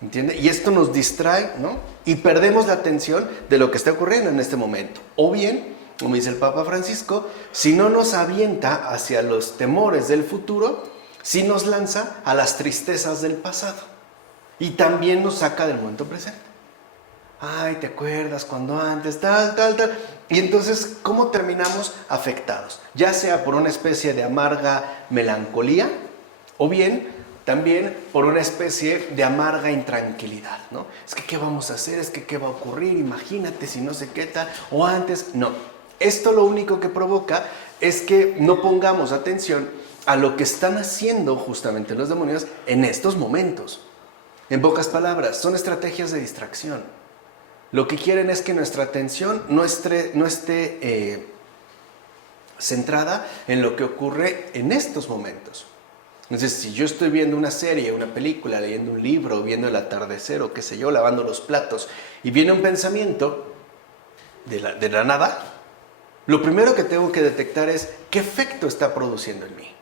¿Entiende? Y esto nos distrae, ¿no? Y perdemos la atención de lo que está ocurriendo en este momento. O bien, como dice el Papa Francisco, si no nos avienta hacia los temores del futuro, si nos lanza a las tristezas del pasado. Y también nos saca del momento presente. Ay, ¿te acuerdas cuando antes, tal, tal, tal? Y entonces, ¿cómo terminamos afectados? Ya sea por una especie de amarga melancolía, o bien también por una especie de amarga intranquilidad, ¿no? Es que, ¿qué vamos a hacer? Es que, ¿qué va a ocurrir? Imagínate si no sé qué tal, o antes, no. Esto lo único que provoca es que no pongamos atención a lo que están haciendo justamente los demonios en estos momentos. En pocas palabras, son estrategias de distracción. Lo que quieren es que nuestra atención no esté centrada en lo que ocurre en estos momentos. Entonces, si yo estoy viendo una serie, una película, leyendo un libro, viendo el atardecer o qué sé yo, lavando los platos, y viene un pensamiento de la nada, lo primero que tengo que detectar es qué efecto está produciendo en mí.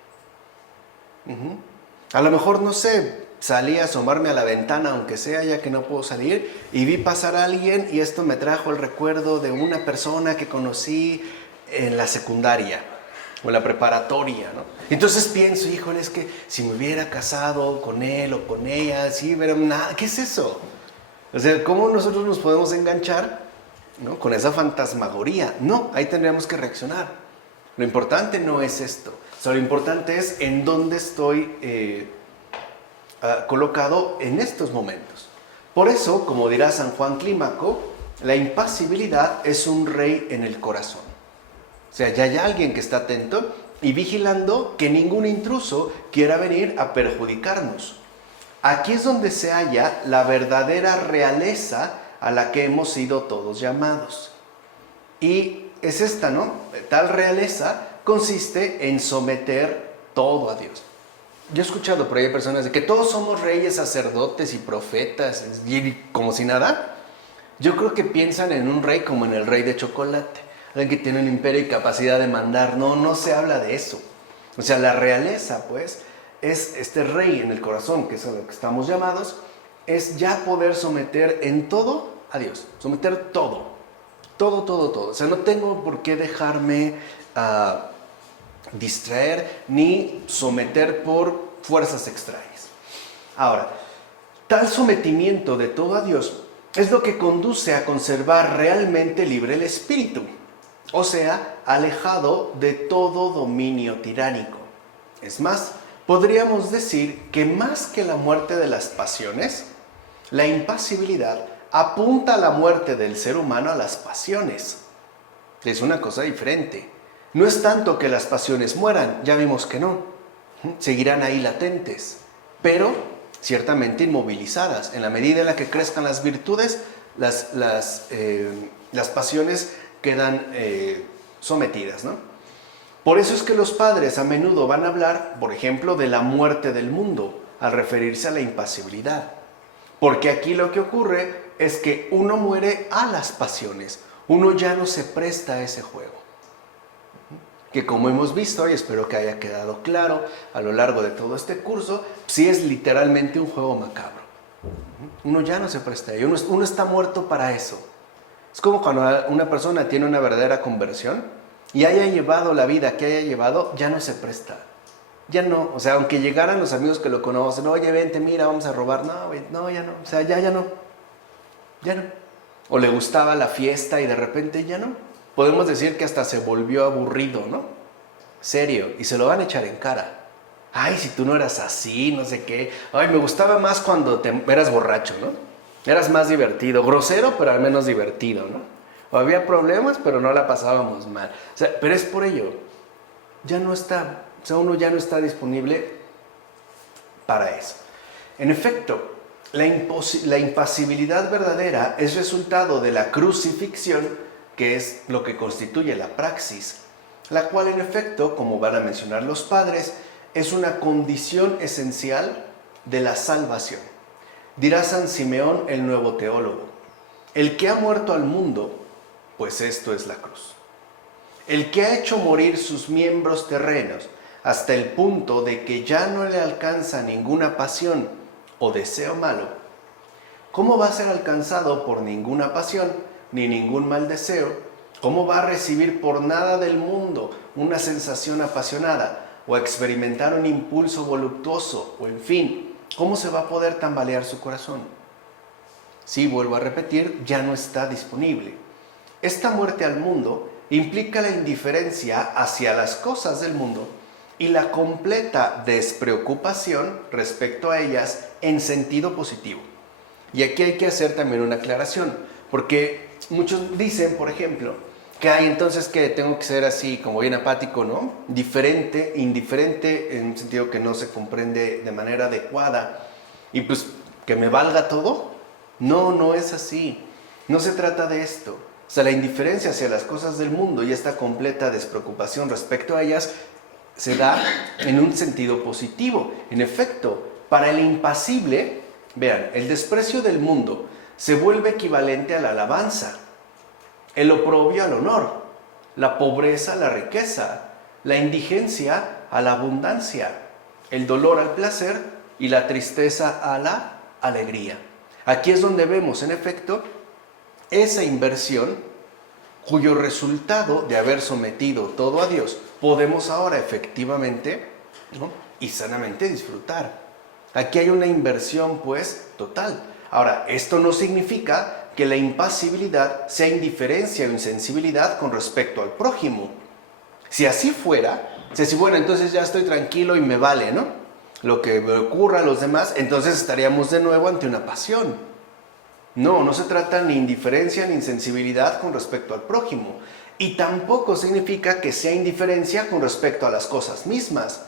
A lo mejor, no sé, salí a asomarme a la ventana, aunque sea ya que no puedo salir, y vi pasar a alguien y esto me trajo el recuerdo de una persona que conocí en la secundaria o en la preparatoria, ¿no? Entonces pienso, híjole, es que si me hubiera casado con él o con ella, sí, pero nada, ¿qué es eso? O sea, ¿cómo nosotros nos podemos enganchar, ¿no?, con esa fantasmagoría? No, ahí tendríamos que reaccionar. Lo importante no es esto. O sea, lo importante es en dónde estoy colocado en estos momentos. Por eso, como dirá San Juan Clímaco, la impasibilidad es un rey en el corazón. O sea, ya hay alguien que está atento y vigilando que ningún intruso quiera venir a perjudicarnos. Aquí es donde se halla la verdadera realeza a la que hemos sido todos llamados. Y es esta, ¿no? Tal realeza consiste en someter todo a Dios. Yo he escuchado por ahí personas de que todos somos reyes, sacerdotes y profetas, y como si nada. Yo creo que piensan en un rey como en el rey de chocolate, alguien que tiene un imperio y capacidad de mandar. No, no se habla de eso. O sea, la realeza, pues, es este rey en el corazón, que es a lo que estamos llamados, es ya poder someter en todo a Dios, someter todo, todo, todo, todo. O sea, no tengo por qué dejarme distraer ni someter por fuerzas extrañas. Ahora, tal sometimiento de todo a Dios es lo que conduce a conservar realmente libre el espíritu, o sea, alejado de todo dominio tiránico. Es más, podríamos decir que más que la muerte de las pasiones, la impasibilidad apunta a la muerte del ser humano a las pasiones. Es una cosa diferente. No es tanto que las pasiones mueran, ya vimos que no. Seguirán ahí latentes, pero ciertamente inmovilizadas. En la medida en la que crezcan las virtudes, las pasiones quedan sometidas, ¿no? Por eso es que los padres a menudo van a hablar, por ejemplo, de la muerte del mundo, al referirse a la impasibilidad. Porque aquí lo que ocurre es que uno muere a las pasiones, uno ya no se presta a ese juego. Que como hemos visto, y espero que haya quedado claro a lo largo de todo este curso, sí es literalmente un juego macabro. Uno ya no se presta a ello, uno está muerto para eso. Es como cuando una persona tiene una verdadera conversión y haya llevado la vida que haya llevado, ya no se presta. Ya no, o sea, aunque llegaran los amigos que lo conocen, oye, vente, mira, vamos a robar. No, ya no, o sea, ya no. Ya no. O le gustaba la fiesta y de repente ya no. Podemos decir que hasta se volvió aburrido, ¿no? Serio, y se lo van a echar en cara. Ay, si tú no eras así, no sé qué. Ay, me gustaba más cuando eras borracho, ¿no? Eras más divertido, grosero, pero al menos divertido, ¿no? O había problemas, pero no la pasábamos mal. O sea, pero es por ello. Ya no está, o sea, uno ya no está disponible para eso. En efecto, la impasibilidad verdadera es resultado de la crucifixión, que es lo que constituye la praxis, la cual en efecto, como van a mencionar los padres, es una condición esencial de la salvación. Dirá San Simeón, el nuevo teólogo: el que ha muerto al mundo, pues esto es la cruz. el que ha hecho morir sus miembros terrenos hasta el punto de que ya no le alcanza ninguna pasión o deseo malo, ¿cómo va a ser alcanzado por ninguna pasión ni ningún mal deseo? ¿Cómo va a recibir por nada del mundo una sensación apasionada o experimentar un impulso voluptuoso? O en fin, ¿cómo se va a poder tambalear su corazón? Sí, vuelvo a repetir, ya no está disponible. Esta muerte al mundo implica la indiferencia hacia las cosas del mundo y la completa despreocupación respecto a ellas en sentido positivo. Y aquí hay que hacer también una aclaración, porque muchos dicen, por ejemplo, que hay entonces que tengo que ser así como bien apático, ¿no? Diferente, indiferente, en un sentido que no se comprende de manera adecuada, y pues que me valga todo. No, no es así. No se trata de esto. O sea, la indiferencia hacia las cosas del mundo y esta completa despreocupación respecto a ellas se da en un sentido positivo. En efecto, para el impasible, vean, el desprecio del mundo se vuelve equivalente a la alabanza, el oprobio al honor, la pobreza a la riqueza, la indigencia a la abundancia, el dolor al placer y la tristeza a la alegría. Aquí es donde vemos, en efecto, esa inversión cuyo resultado de haber sometido todo a Dios podemos ahora efectivamente, ¿no?, y sanamente disfrutar. Aquí hay una inversión pues total. Ahora, esto no significa que la impasibilidad sea indiferencia o insensibilidad con respecto al prójimo. Si así fuera, si bueno, entonces ya estoy tranquilo y me vale, ¿no?, lo que me ocurra a los demás, entonces estaríamos de nuevo ante una pasión. No, no se trata ni indiferencia ni insensibilidad con respecto al prójimo. Y tampoco significa que sea indiferencia con respecto a las cosas mismas,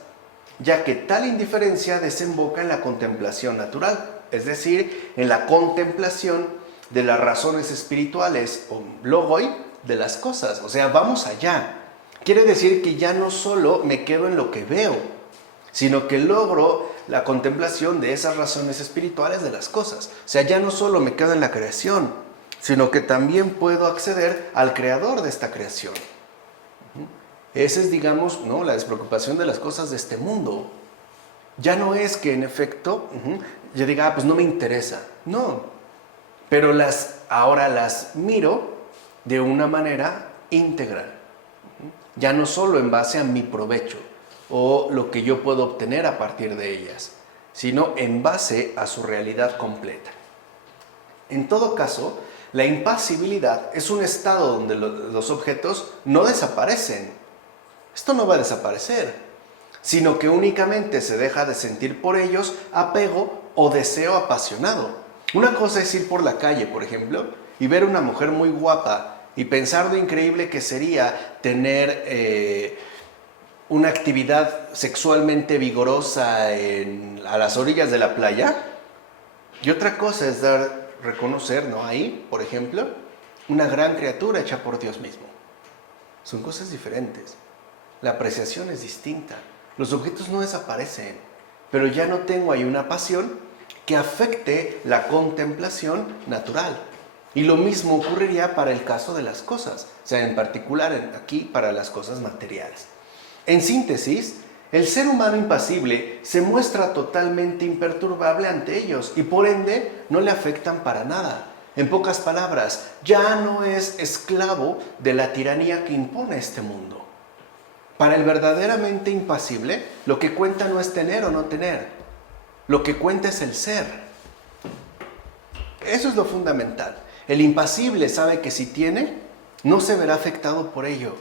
ya que tal indiferencia desemboca en la contemplación natural, es decir, en la contemplación de las razones espirituales o logoi de las cosas. O sea, vamos allá. Quiere decir que ya no solo me quedo en lo que veo, sino que logro la contemplación de esas razones espirituales de las cosas. O sea, ya no solo me quedo en la creación, sino que también puedo acceder al creador de esta creación. Esa es, digamos, ¿no?, la despreocupación de las cosas de este mundo. Ya no es que en efecto yo diga, pues no me interesa. No, pero ahora las miro de una manera íntegra. Ya no solo en base a mi provecho o lo que yo puedo obtener a partir de ellas, sino en base a su realidad completa. En todo caso, la impasibilidad es un estado donde los objetos no desaparecen. Esto no va a desaparecer, sino que únicamente se deja de sentir por ellos apego o deseo apasionado. Una cosa es ir por la calle, por ejemplo, y ver una mujer muy guapa y pensar lo increíble que sería tener una actividad sexualmente vigorosa a las orillas de la playa. Y otra cosa es reconocer, ¿no?, ahí, por ejemplo, una gran criatura hecha por Dios mismo. Son cosas diferentes. La apreciación es distinta. Los objetos no desaparecen, pero ya no tengo ahí una pasión que afecte la contemplación natural. Y lo mismo ocurriría para el caso de las cosas, o sea, en particular aquí para las cosas materiales. En síntesis, el ser humano impasible se muestra totalmente imperturbable ante ellos y por ende no le afectan para nada. En pocas palabras, ya no es esclavo de la tiranía que impone este mundo. Para el verdaderamente impasible, lo que cuenta no es tener o no tener. Lo que cuenta es el ser. Eso es lo fundamental. El impasible sabe que si tiene, no se verá afectado por ello.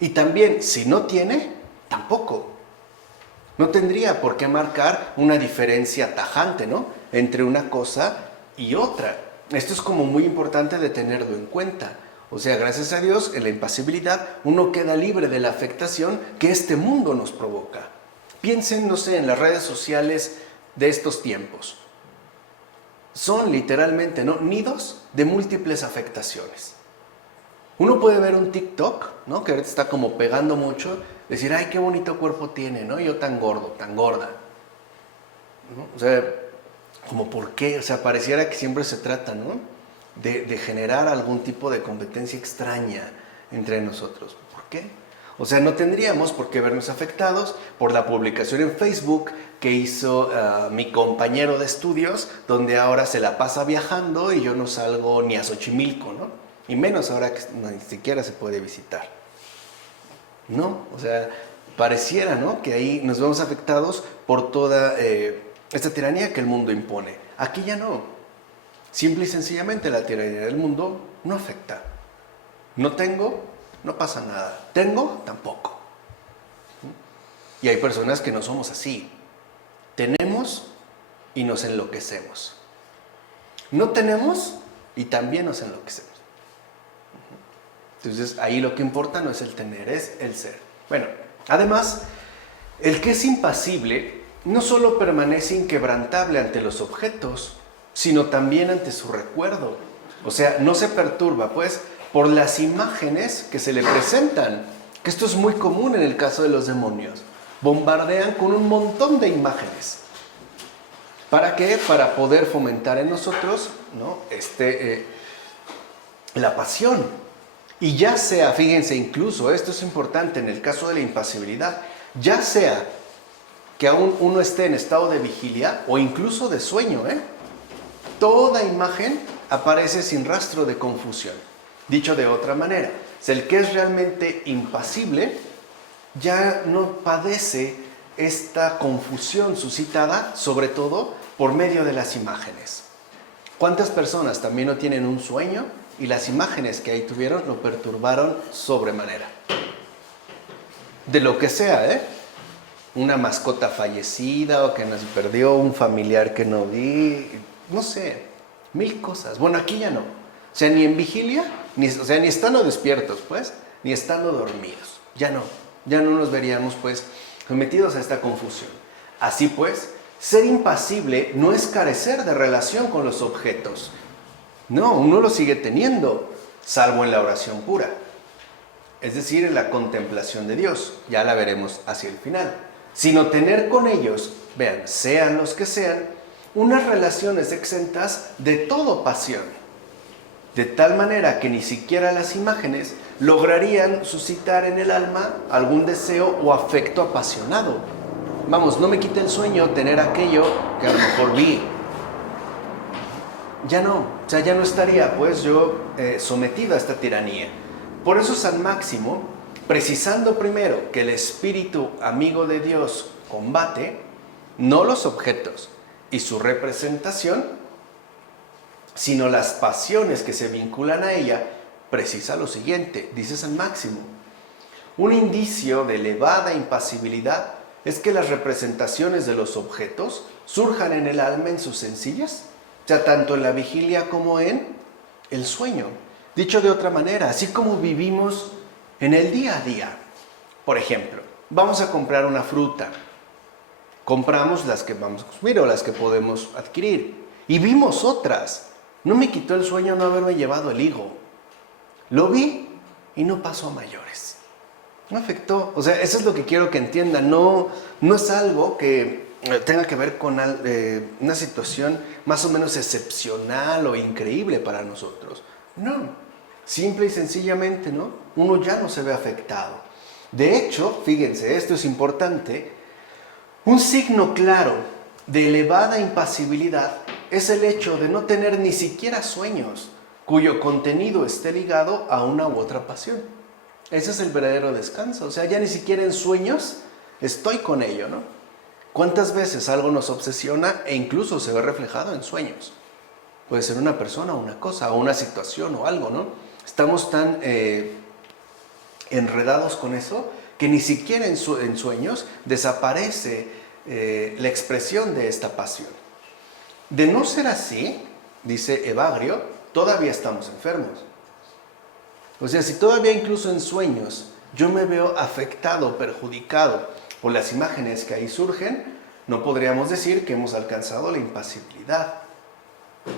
Y también, si no tiene, tampoco. No tendría por qué marcar una diferencia tajante, ¿no?, entre una cosa y otra. Esto es como muy importante de tenerlo en cuenta. O sea, gracias a Dios, en la impasibilidad uno queda libre de la afectación que este mundo nos provoca. Piensen, no sé, en las redes sociales de estos tiempos. Son literalmente, ¿no?, nidos de múltiples afectaciones. Uno puede ver un TikTok, ¿no?, que ahorita está como pegando mucho, decir, ay, qué bonito cuerpo tiene, ¿no?, yo tan gordo, tan gorda, ¿no? O sea, como por qué, o sea, pareciera que siempre se trata, ¿no?, de generar algún tipo de competencia extraña entre nosotros. ¿Por qué? O sea, no tendríamos por qué vernos afectados por la publicación en Facebook que hizo mi compañero de estudios, donde ahora se la pasa viajando y yo no salgo ni a Xochimilco, ¿no? Y menos ahora que ni siquiera se puede visitar. No, o sea, pareciera, ¿no?, que ahí nos vemos afectados por toda esta tiranía que el mundo impone. Aquí ya no. Simple y sencillamente la tiranía del mundo no afecta. No tengo, no pasa nada. Tengo, tampoco. Y hay personas que no somos así. Tenemos y nos enloquecemos. No tenemos y también nos enloquecemos. Entonces, ahí lo que importa no es el tener, es el ser. Bueno, además, el que es impasible no solo permanece inquebrantable ante los objetos, sino también ante su recuerdo. O sea, no se perturba, pues, por las imágenes que se le presentan, que esto es muy común en el caso de los demonios. Bombardean con un montón de imágenes. ¿Para qué? Para poder fomentar en nosotros, ¿no?, la pasión. Y ya sea, fíjense, incluso esto es importante en el caso de la impasibilidad, ya sea que aún uno esté en estado de vigilia o incluso de sueño, toda imagen aparece sin rastro de confusión. Dicho de otra manera, el que es realmente impasible ya no padece esta confusión suscitada, sobre todo por medio de las imágenes. ¿Cuántas personas también no tienen un sueño y las imágenes que ahí tuvieron lo perturbaron sobremanera? De lo que sea, una mascota fallecida o que nos perdió, un familiar que no vi, no sé, mil cosas. Bueno, aquí ya no. O sea, ni en vigilia, ni estando despiertos, pues, ni estando dormidos. Ya no nos veríamos, pues, sometidos a esta confusión. Así pues, ser impasible no es carecer de relación con los objetos. No, uno lo sigue teniendo, salvo en la oración pura. Es decir, en la contemplación de Dios. Ya la veremos hacia el final. Sino tener con ellos, vean, sean los que sean, unas relaciones exentas de toda pasión. De tal manera que ni siquiera las imágenes lograrían suscitar en el alma algún deseo o afecto apasionado. Vamos, no me quita el sueño tener aquello que a lo mejor vi. Ya no, o sea, ya no estaría pues yo sometido a esta tiranía. Por eso San Máximo, precisando primero que el espíritu amigo de Dios combate, no los objetos y su representación, sino las pasiones que se vinculan a ella, precisa lo siguiente, dice San Máximo: un indicio de elevada impasibilidad es que las representaciones de los objetos surjan en el alma en sus sencillas, o sea, tanto en la vigilia como en el sueño. Dicho de otra manera, así como vivimos en el día a día. Por ejemplo, vamos a comprar una fruta. Compramos las que vamos a consumir o las que podemos adquirir. Y vimos otras. No me quitó el sueño no haberme llevado el higo. Lo vi y no pasó a mayores. No afectó. O sea, eso es lo que quiero que entiendan. No es algo que tenga que ver con una situación más o menos excepcional o increíble para nosotros. No. Simple y sencillamente, ¿no?, uno ya no se ve afectado. De hecho, fíjense, esto es importante, un signo claro de elevada impasibilidad es el hecho de no tener ni siquiera sueños cuyo contenido esté ligado a una u otra pasión. Ese es el verdadero descanso. O sea, ya ni siquiera en sueños estoy con ello, ¿no? ¿Cuántas veces algo nos obsesiona e incluso se ve reflejado en sueños? Puede ser una persona, una cosa, o una situación o algo, ¿no? Estamos tan enredados con eso que ni siquiera en sueños desaparece la expresión de esta pasión. De no ser así, dice Evagrio, todavía estamos enfermos. O sea, si todavía incluso en sueños yo me veo afectado, perjudicado por las imágenes que ahí surgen, no podríamos decir que hemos alcanzado la impasibilidad.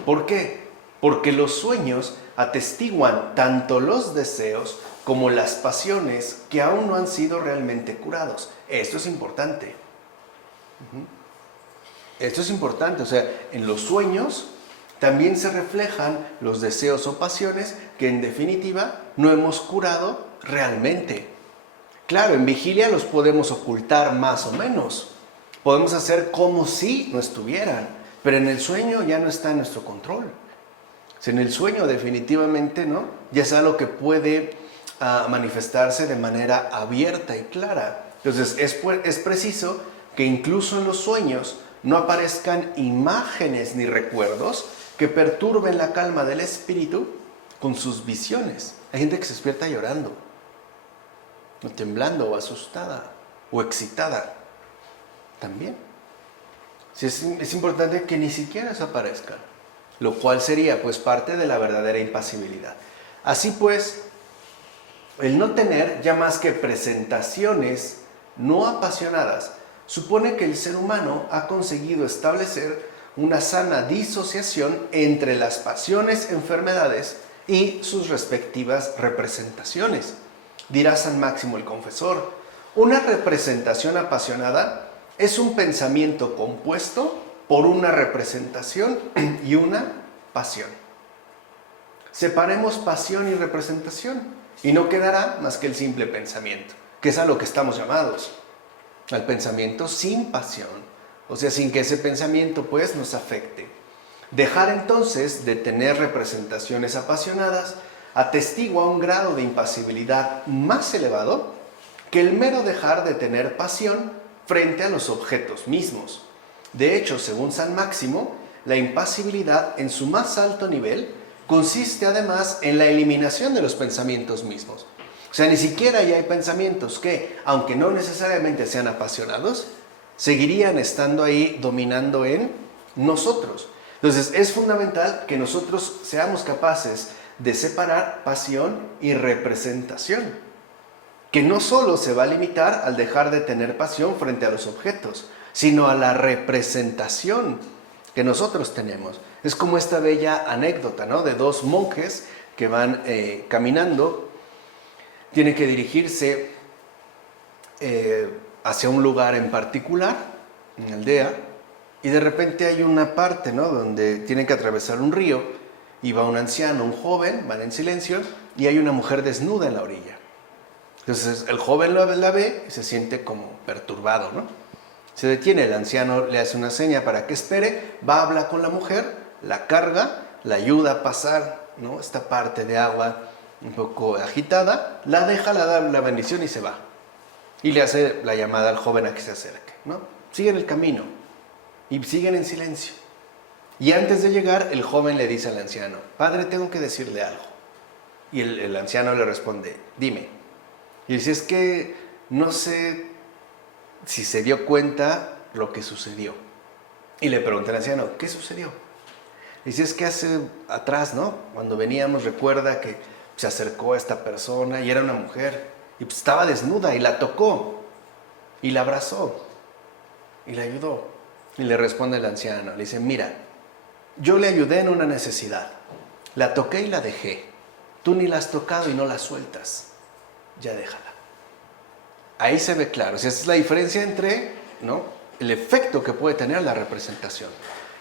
¿Por qué? Porque los sueños atestiguan tanto los deseos como las pasiones que aún no han sido realmente curados. Esto es importante. Esto es importante, o sea, en los sueños también se reflejan los deseos o pasiones que en definitiva no hemos curado realmente. Claro, en vigilia los podemos ocultar más o menos. Podemos hacer como si no estuvieran, pero en el sueño ya no está en nuestro control. O sea, en el sueño definitivamente, ¿no? Ya es algo que puede manifestarse de manera abierta y clara. Entonces es preciso que incluso en los sueños no aparezcan imágenes ni recuerdos que perturben la calma del espíritu con sus visiones. Hay gente que se despierta llorando, o temblando, o asustada, o excitada. También. Sí, es importante que ni siquiera eso aparezca, lo cual sería pues parte de la verdadera impasibilidad. Así pues, el no tener ya más que presentaciones no apasionadas supone que el ser humano ha conseguido establecer una sana disociación entre las pasiones, enfermedades y sus respectivas representaciones. Dirá San Máximo el Confesor, una representación apasionada es un pensamiento compuesto por una representación y una pasión. Separemos pasión y representación y no quedará más que el simple pensamiento, que es a lo que estamos llamados, al pensamiento sin pasión, o sea, sin que ese pensamiento pues nos afecte. Dejar entonces de tener representaciones apasionadas atestigua un grado de impasibilidad más elevado que el mero dejar de tener pasión frente a los objetos mismos. De hecho, según San Máximo, la impasibilidad en su más alto nivel consiste además en la eliminación de los pensamientos mismos. O sea, ni siquiera ya hay pensamientos que, aunque no necesariamente sean apasionados, seguirían estando ahí dominando en nosotros. Entonces, es fundamental que nosotros seamos capaces de separar pasión y representación, que no solo se va a limitar al dejar de tener pasión frente a los objetos, sino a la representación que nosotros tenemos. Es como esta bella anécdota, ¿no?, de dos monjes que van caminando. Tienen que dirigirse hacia un lugar en particular, una aldea, y de repente hay una parte, ¿no?, donde tienen que atravesar un río, y va un anciano, un joven, van en silencio, y hay una mujer desnuda en la orilla. Entonces el joven la ve y se siente como perturbado, ¿no? Se detiene, el anciano le hace una seña para que espere, va a hablar con la mujer, la carga, la ayuda a pasar, ¿no?, esta parte de agua un poco agitada, la deja, la da la bendición y se va. Y le hace la llamada al joven a que se acerque, ¿no? Siguen el camino y siguen en silencio. Y antes de llegar, el joven le dice al anciano, padre, tengo que decirle algo. Y el anciano le responde, dime. Y dice, es que no sé si se dio cuenta lo que sucedió. Y le pregunta al anciano, ¿qué sucedió? Dice, es que hace atrás, ¿no?, cuando veníamos, recuerda que se acercó a esta persona y era una mujer y pues estaba desnuda y la tocó y la abrazó y la ayudó. Y le responde el anciano, le dice, mira, yo le ayudé en una necesidad, la toqué y la dejé, tú ni la has tocado y no la sueltas, ya déjala. Ahí se ve claro, o sea, esa es la diferencia entre, ¿no?, el efecto que puede tener la representación.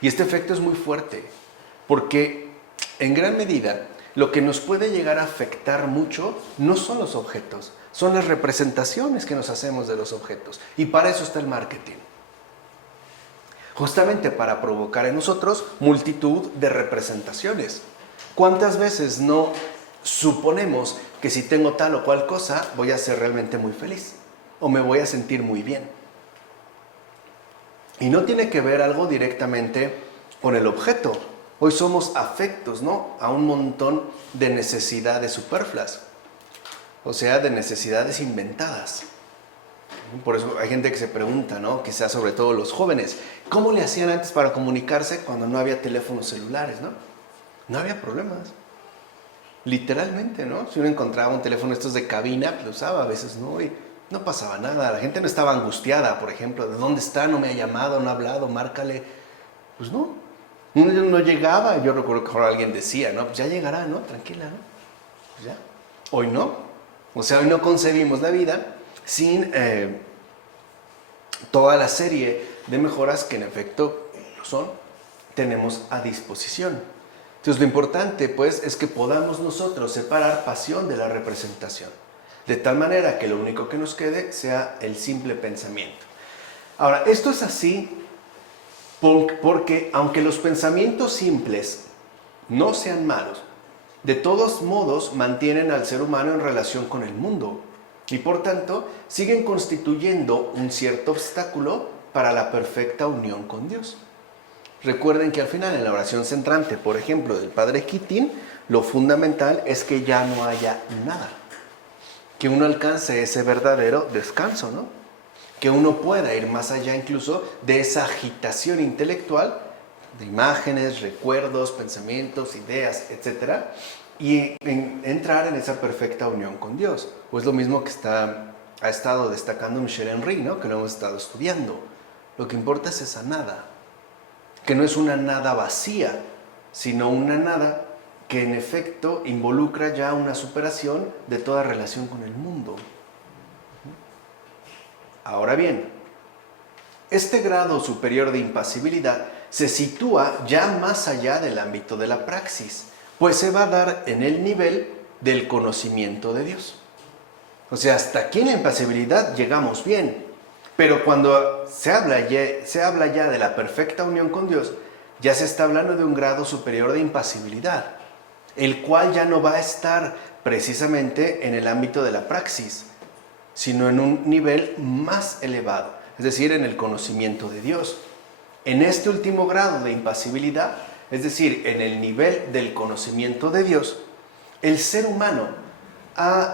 Y este efecto es muy fuerte, porque en gran medida lo que nos puede llegar a afectar mucho no son los objetos, son las representaciones que nos hacemos de los objetos. Y para eso está el marketing. Justamente para provocar en nosotros multitud de representaciones. ¿Cuántas veces no suponemos que si tengo tal o cual cosa voy a ser realmente muy feliz o me voy a sentir muy bien? Y no tiene que ver algo directamente con el objeto. Hoy somos afectos, ¿no?, a un montón de necesidades superfluas, o sea, de necesidades inventadas. Por eso hay gente que se pregunta, ¿no?, quizás sobre todo los jóvenes, ¿cómo le hacían antes para comunicarse cuando no había teléfonos celulares, ¿no? No había problemas. Literalmente, ¿no? Si uno encontraba un teléfono estos de cabina, pues lo usaba, a veces no, y no pasaba nada. La gente no estaba angustiada, por ejemplo, ¿de dónde está? No me ha llamado, no ha hablado, márcale. Pues no. No llegaba, yo recuerdo que alguien decía, ¿no?, pues ya llegará, ¿no?, tranquila, ¿no? Pues ya. Hoy no. O sea, hoy no concebimos la vida sin toda la serie de mejoras que en efecto lo son, tenemos a disposición. Entonces lo importante pues es que podamos nosotros separar pasión de la representación. de tal manera que lo único que nos quede sea el simple pensamiento. Ahora, esto es así porque aunque los pensamientos simples no sean malos, de todos modos mantienen al ser humano en relación con el mundo y por tanto siguen constituyendo un cierto obstáculo para la perfecta unión con Dios. Recuerden que al final en la oración centrante, por ejemplo, del Padre Quitín, lo fundamental es que ya no haya nada, que uno alcance ese verdadero descanso, ¿no? Que uno pueda ir más allá incluso de esa agitación intelectual de imágenes, recuerdos, pensamientos, ideas, etc. Y entrar en esa perfecta unión con Dios. Pues lo mismo que ha estado destacando Michel Henry, ¿no? Que lo hemos estado estudiando. Lo que importa es esa nada, que no es una nada vacía, sino una nada que en efecto involucra ya una superación de toda relación con el mundo. Ahora bien, este grado superior de impasibilidad se sitúa ya más allá del ámbito de la praxis, pues se va a dar en el nivel del conocimiento de Dios. O sea, hasta aquí en la impasibilidad llegamos bien, pero cuando se habla ya de la perfecta unión con Dios, ya se está hablando de un grado superior de impasibilidad, el cual ya no va a estar precisamente en el ámbito de la praxis, sino en un nivel más elevado, es decir, en el conocimiento de Dios. En este último grado de impasibilidad, es decir, en el nivel del conocimiento de Dios, el ser humano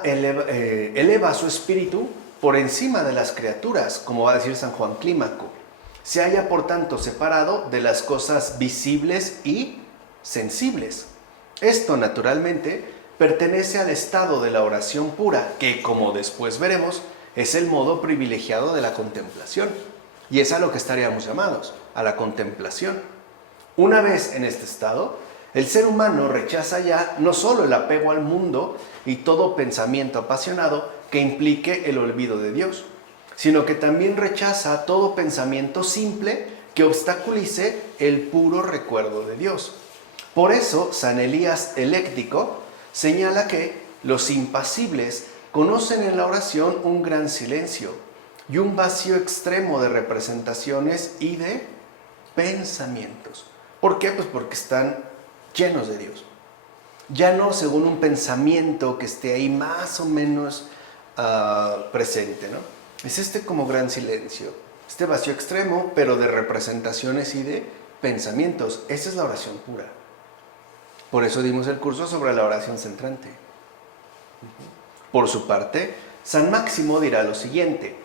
eleva su espíritu por encima de las criaturas, como va a decir San Juan Clímaco. Se halla, por tanto, separado de las cosas visibles y sensibles. Esto, naturalmente, pertenece al estado de la oración pura, que, como después veremos, es el modo privilegiado de la contemplación. Y es a lo que estaríamos llamados, a la contemplación. Una vez en este estado, el ser humano rechaza ya no solo el apego al mundo y todo pensamiento apasionado que implique el olvido de Dios, sino que también rechaza todo pensamiento simple que obstaculice el puro recuerdo de Dios. Por eso, San Elías Eléctico señala que los impasibles conocen en la oración un gran silencio y un vacío extremo de representaciones y de pensamientos. ¿Por qué? Pues porque están llenos de Dios. Ya no según un pensamiento que esté ahí más o menos presente, ¿no? Es como gran silencio, este vacío extremo, pero de representaciones y de pensamientos. Esa es la oración pura. Por eso dimos el curso sobre la oración centrante. Por su parte, San Máximo dirá lo siguiente: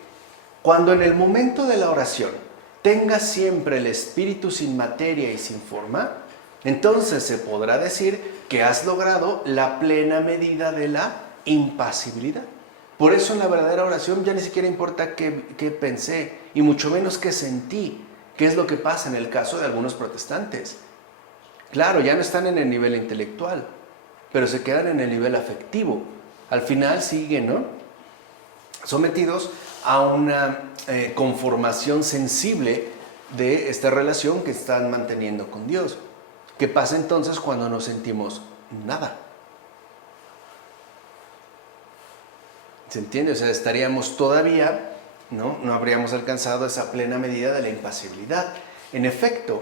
cuando en el momento de la oración tengas siempre el espíritu sin materia y sin forma, entonces se podrá decir que has logrado la plena medida de la impasibilidad. Por eso en la verdadera oración ya ni siquiera importa qué pensé, y mucho menos qué sentí, que es lo que pasa en el caso de algunos protestantes. Claro, ya no están en el nivel intelectual, pero se quedan en el nivel afectivo. Al final siguen, ¿no?, sometidos a una conformación sensible de esta relación que están manteniendo con Dios. ¿Qué pasa entonces cuando no sentimos nada? ¿Se entiende? O sea, estaríamos todavía, no habríamos alcanzado esa plena medida de la impasibilidad. En efecto,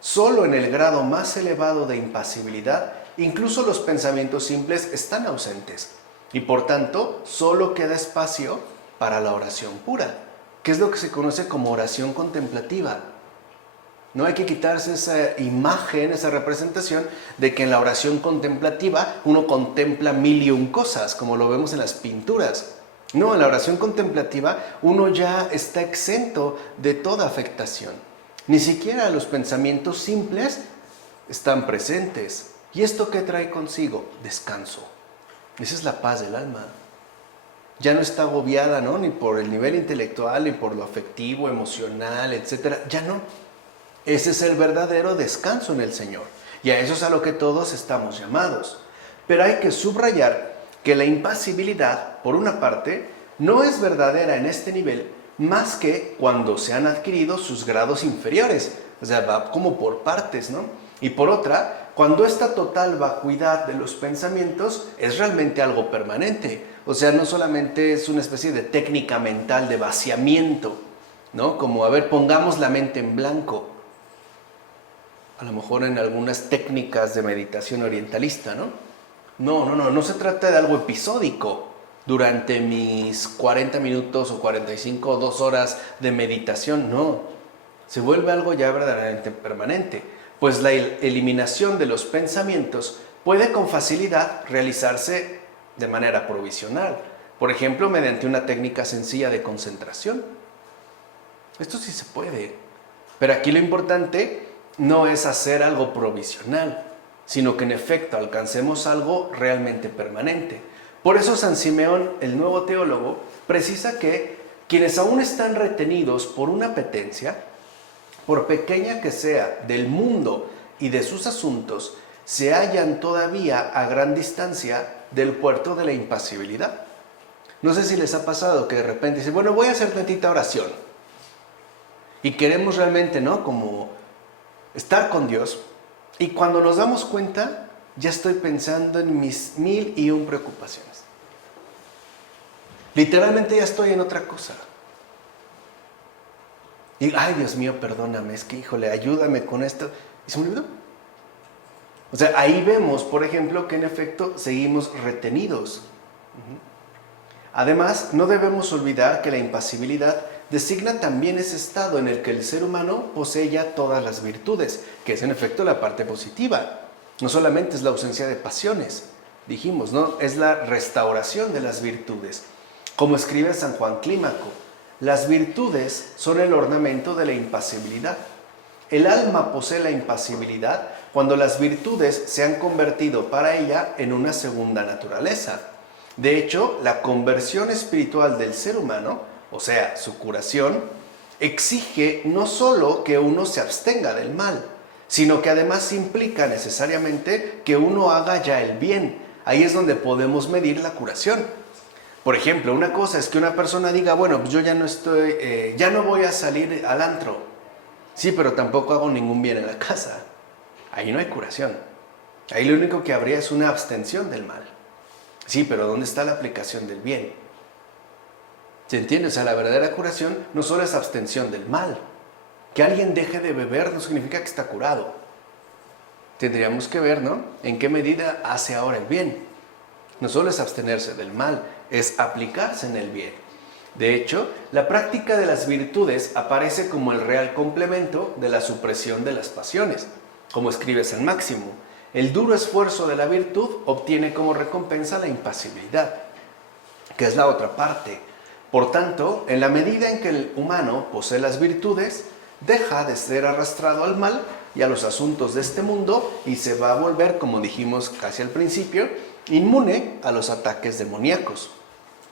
solo en el grado más elevado de impasibilidad, incluso los pensamientos simples están ausentes. Y por tanto, solo queda espacio para la oración pura, que es lo que se conoce como oración contemplativa. No hay que quitarse esa imagen, esa representación de que en la oración contemplativa uno contempla mil y un cosas, como lo vemos en las pinturas. No, en la oración contemplativa uno ya está exento de toda afectación. Ni siquiera los pensamientos simples están presentes. ¿Y esto qué trae consigo? Descanso. Esa es la paz del alma. Ya no está agobiada, ¿no?, ni por el nivel intelectual, ni por lo afectivo, emocional, etc. Ya no. Ese es el verdadero descanso en el Señor. Y a eso es a lo que todos estamos llamados. Pero hay que subrayar que la impasibilidad, por una parte, no es verdadera en este nivel más que cuando se han adquirido sus grados inferiores. O sea, va como por partes, ¿no? Y por otra, cuando esta total vacuidad de los pensamientos es realmente algo permanente. O sea, no solamente es una especie de técnica mental de vaciamiento, ¿no? Como, a ver, pongamos la mente en blanco. A lo mejor en algunas técnicas de meditación orientalista, ¿no? No se trata de algo episódico. Durante mis 40 minutos o 45 o 2 horas de meditación, no. Se vuelve algo ya verdaderamente permanente, pues la eliminación de los pensamientos puede con facilidad realizarse de manera provisional. Por ejemplo, mediante una técnica sencilla de concentración. Esto sí se puede. Pero aquí lo importante no es hacer algo provisional, sino que en efecto alcancemos algo realmente permanente. Por eso San Simeón, el nuevo teólogo, precisa que quienes aún están retenidos por una apetencia, por pequeña que sea, del mundo y de sus asuntos, se hallan todavía a gran distancia del puerto de la impasibilidad. No sé si les ha pasado que de repente dicen, bueno, voy a hacer tantita oración. Y queremos realmente, ¿no? Como estar con Dios. Y cuando nos damos cuenta, ya estoy pensando en mis 1001 preocupaciones. Literalmente ya estoy en otra cosa. Y, ay, Dios mío, perdóname, es que, híjole, ayúdame con esto. Y se me olvidó. O sea, ahí vemos, por ejemplo, que en efecto seguimos retenidos. Además, no debemos olvidar que la impasibilidad designa también ese estado en el que el ser humano posee ya todas las virtudes, que es en efecto la parte positiva. No solamente es la ausencia de pasiones, dijimos, ¿no? Es la restauración de las virtudes. Como escribe San Juan Clímaco, las virtudes son el ornamento de la impasibilidad. El alma posee la impasibilidad cuando las virtudes se han convertido para ella en una segunda naturaleza. De hecho, la conversión espiritual del ser humano, o sea, su curación, exige no solo que uno se abstenga del mal, sino que además implica necesariamente que uno haga ya el bien. Ahí es donde podemos medir la curación. Por ejemplo, una cosa es que una persona diga, bueno, pues yo ya no voy a salir al antro. Sí, pero tampoco hago ningún bien en la casa. Ahí no hay curación. Ahí lo único que habría es una abstención del mal. Sí, pero ¿dónde está la aplicación del bien? ¿Se entiende? O sea, la verdadera curación no solo es abstención del mal. Que alguien deje de beber no significa que está curado. Tendríamos que ver, ¿no? En qué medida hace ahora el bien. No solo es abstenerse del mal, es aplicarse en el bien. De hecho, la práctica de las virtudes aparece como el real complemento de la supresión de las pasiones. Como escribe San Máximo, el duro esfuerzo de la virtud obtiene como recompensa la impasibilidad, que es la otra parte. Por tanto, en la medida en que el humano posee las virtudes, deja de ser arrastrado al mal y a los asuntos de este mundo y se va a volver, como dijimos casi al principio, inmune a los ataques demoníacos.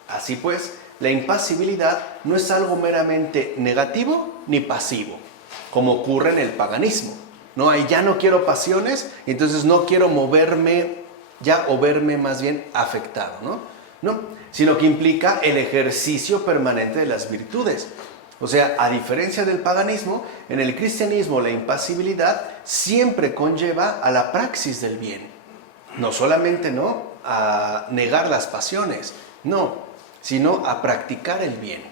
Así pues, la impasibilidad no es algo meramente negativo ni pasivo, como ocurre en el paganismo. No, ahí ya no quiero pasiones, entonces no quiero moverme ya o verme más bien afectado, ¿no? Sino que implica el ejercicio permanente de las virtudes. O sea, a diferencia del paganismo, en el cristianismo la impasibilidad siempre conlleva a la praxis del bien. No solamente, ¿no?, a negar las pasiones, no, sino a practicar el bien.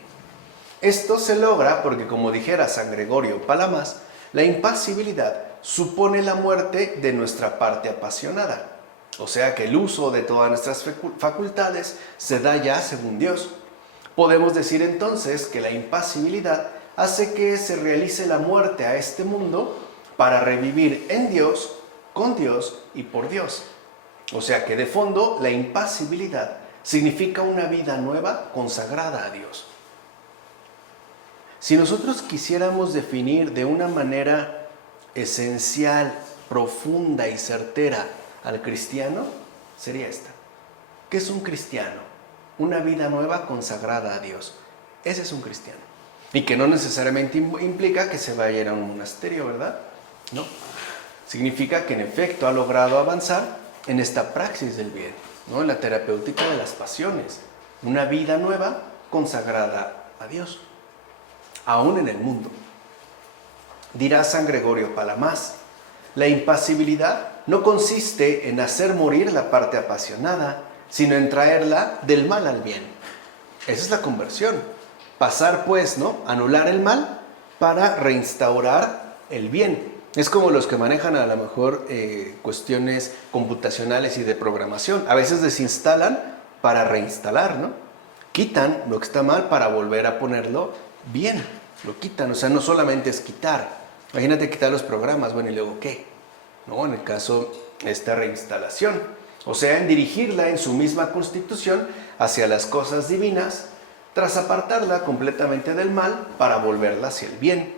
Esto se logra porque, como dijera San Gregorio Palamas, la impasibilidad supone la muerte de nuestra parte apasionada. O sea que el uso de todas nuestras facultades se da ya según Dios. Podemos decir entonces que la impasibilidad hace que se realice la muerte a este mundo para revivir en Dios, con Dios y por Dios. O sea que de fondo la impasibilidad significa una vida nueva consagrada a Dios. Si nosotros quisiéramos definir de una manera esencial, profunda y certera al cristiano, sería esta. ¿Qué es un cristiano? Una vida nueva consagrada a Dios. Ese es un cristiano. Y que no necesariamente implica que se vaya a ir a un monasterio, ¿verdad? No. Significa que en efecto ha logrado avanzar en esta praxis del bien, ¿no? En la terapéutica de las pasiones. Una vida nueva consagrada a Dios. Aún en el mundo. Dirá San Gregorio Palamas, la impasibilidad no consiste en hacer morir la parte apasionada, sino en traerla del mal al bien. Esa es la conversión. Pasar pues, ¿no? Anular el mal para reinstaurar el bien. Es como los que manejan a lo mejor cuestiones computacionales y de programación. A veces desinstalan para reinstalar, ¿no? Quitan lo que está mal para volver a ponerlo bien. Lo quitan, o sea, no solamente es quitar. Imagínate quitar los programas, bueno, ¿y luego qué? ¿No? En el caso, esta reinstalación. O sea, en dirigirla en su misma constitución hacia las cosas divinas, tras apartarla completamente del mal para volverla hacia el bien.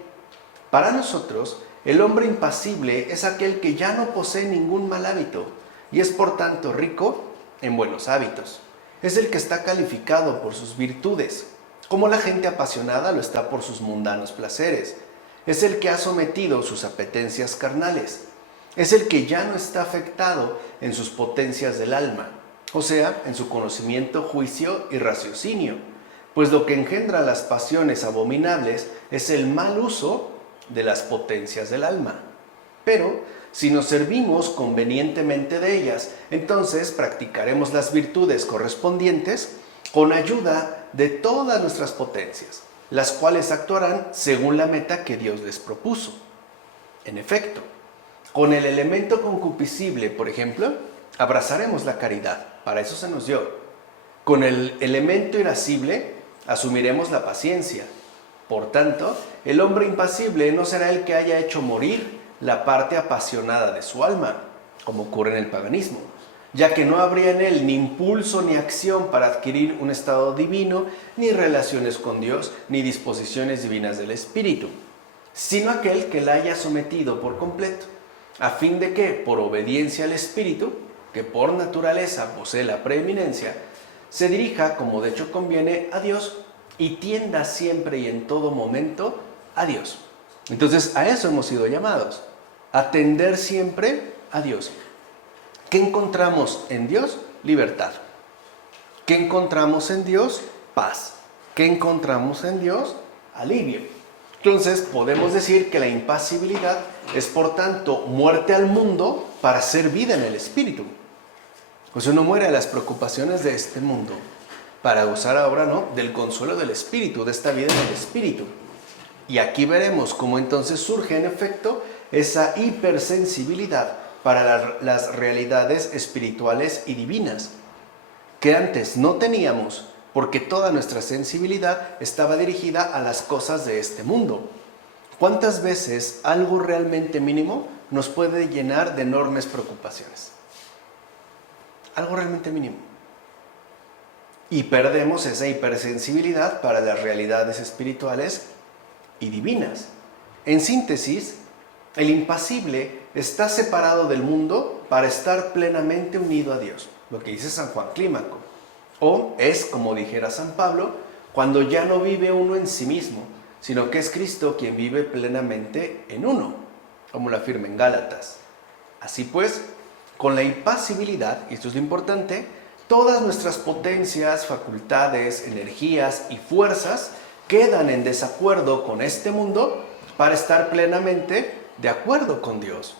Para nosotros, el hombre impasible es aquel que ya no posee ningún mal hábito y es por tanto rico en buenos hábitos. Es el que está calificado por sus virtudes, como la gente apasionada lo está por sus mundanos placeres. Es el que ha sometido sus apetencias carnales. Es el que ya no está afectado en sus potencias del alma, o sea, en su conocimiento, juicio y raciocinio, pues lo que engendra las pasiones abominables es el mal uso de las potencias del alma. Pero si nos servimos convenientemente de ellas, entonces practicaremos las virtudes correspondientes con ayuda de todas nuestras potencias, las cuales actuarán según la meta que Dios les propuso. En efecto, con el elemento concupiscible, por ejemplo, abrazaremos la caridad, para eso se nos dio. Con el elemento irascible, asumiremos la paciencia. Por tanto, el hombre impasible no será el que haya hecho morir la parte apasionada de su alma, como ocurre en el paganismo, ya que no habría en él ni impulso ni acción para adquirir un estado divino, ni relaciones con Dios, ni disposiciones divinas del espíritu, sino aquel que la haya sometido por completo, a fin de que, por obediencia al espíritu, que por naturaleza posee la preeminencia, se dirija, como de hecho conviene, a Dios y tienda siempre y en todo momento a Dios. Entonces, a eso hemos sido llamados, a tender siempre a Dios. ¿Qué encontramos en Dios? Libertad. ¿Qué encontramos en Dios? Paz. ¿Qué encontramos en Dios? Alivio. Entonces, podemos decir que la impasibilidad es, por tanto, muerte al mundo para hacer vida en el espíritu. Pues uno muere a las preocupaciones de este mundo para gozar ahora, ¿no?, del consuelo del espíritu, de esta vida en el espíritu. Y aquí veremos cómo entonces surge en efecto esa hipersensibilidad para las realidades espirituales y divinas, que antes no teníamos porque toda nuestra sensibilidad estaba dirigida a las cosas de este mundo. ¿Cuántas veces algo realmente mínimo nos puede llenar de enormes preocupaciones? Algo realmente mínimo. Y perdemos esa hipersensibilidad para las realidades espirituales y divinas. En síntesis, el impasible está separado del mundo para estar plenamente unido a Dios, lo que dice San Juan Clímaco. O es, como dijera San Pablo, cuando ya no vive uno en sí mismo, sino que es Cristo quien vive plenamente en uno, como lo afirma en Gálatas. Así pues, con la impasibilidad, y esto es lo importante, todas nuestras potencias, facultades, energías y fuerzas quedan en desacuerdo con este mundo para estar plenamente de acuerdo con Dios.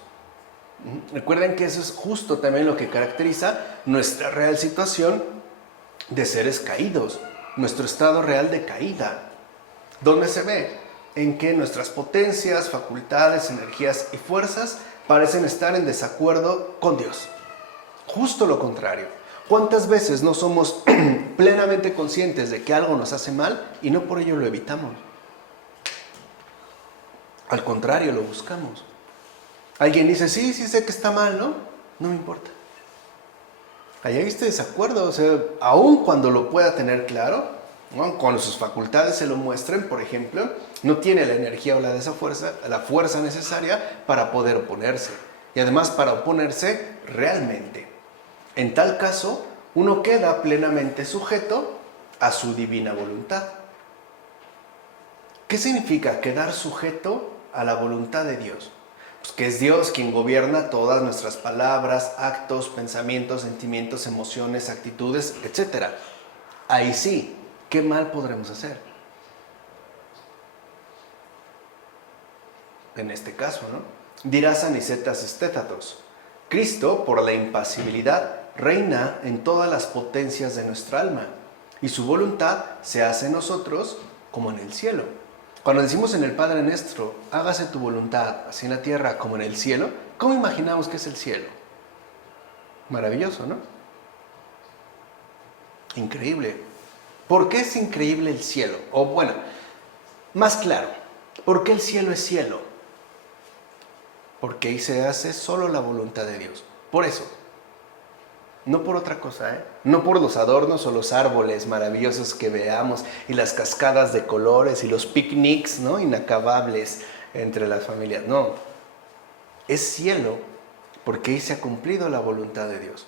Recuerden que eso es justo también lo que caracteriza nuestra real situación de seres caídos, nuestro estado real de caída. ¿Dónde se ve? En que nuestras potencias, facultades, energías y fuerzas parecen estar en desacuerdo con Dios. Justo lo contrario. ¿Cuántas veces no somos plenamente conscientes de que algo nos hace mal y no por ello lo evitamos? Al contrario, lo buscamos. Alguien dice, sí sé que está mal, ¿no? No me importa. Ahí hay este desacuerdo, o sea, aun cuando lo pueda tener claro, ¿no?, cuando sus facultades se lo muestren, por ejemplo, no tiene la energía o la fuerza necesaria para poder oponerse. Y además para oponerse realmente. En tal caso, uno queda plenamente sujeto a su divina voluntad. ¿Qué significa quedar sujeto a la voluntad de Dios? Pues que es Dios quien gobierna todas nuestras palabras, actos, pensamientos, sentimientos, emociones, actitudes, etc. Ahí sí, ¿qué mal podremos hacer? En este caso, ¿no? Dirá Anicetas Estétatos, Cristo, por la impasibilidad, reina en todas las potencias de nuestra alma y su voluntad se hace en nosotros como en el cielo. Cuando decimos en el Padre Nuestro, hágase tu voluntad, así en la tierra como en el cielo, ¿cómo imaginamos que es el cielo? Maravilloso, ¿no? Increíble. ¿Por qué es increíble el cielo? O bueno, más claro, ¿por qué el cielo es cielo? Porque ahí se hace solo la voluntad de Dios. Por eso. No por otra cosa, ¿eh? No por los adornos o los árboles maravillosos que veamos y las cascadas de colores y los picnics, ¿no? Inacabables entre las familias. No, es cielo porque ahí se ha cumplido la voluntad de Dios.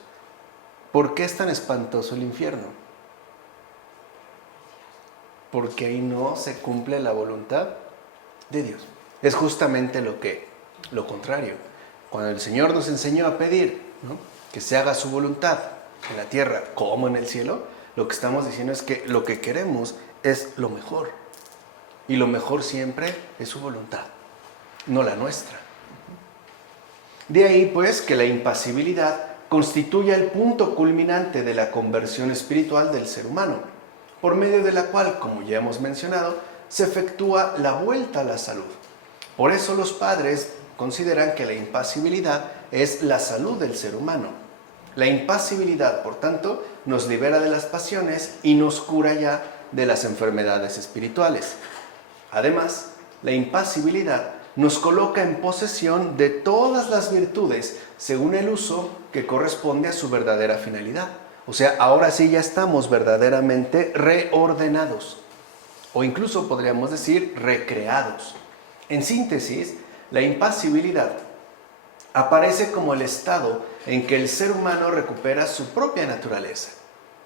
¿Por qué es tan espantoso el infierno? Porque ahí no se cumple la voluntad de Dios. Es justamente lo contrario. Cuando el Señor nos enseñó a pedir, ¿no?, que se haga su voluntad en la tierra como en el cielo, lo que estamos diciendo es que lo que queremos es lo mejor. Y lo mejor siempre es su voluntad, no la nuestra. De ahí pues que la impasibilidad constituye el punto culminante de la conversión espiritual del ser humano, por medio de la cual, como ya hemos mencionado, se efectúa la vuelta a la salud. Por eso los padres consideran que la impasibilidad es la salud del ser humano. La impasibilidad, por tanto, nos libera de las pasiones y nos cura ya de las enfermedades espirituales. Además, la impasibilidad nos coloca en posesión de todas las virtudes según el uso que corresponde a su verdadera finalidad. O sea, ahora sí ya estamos verdaderamente reordenados, o incluso podríamos decir recreados. En síntesis, la impasibilidad aparece como el estado en que el ser humano recupera su propia naturaleza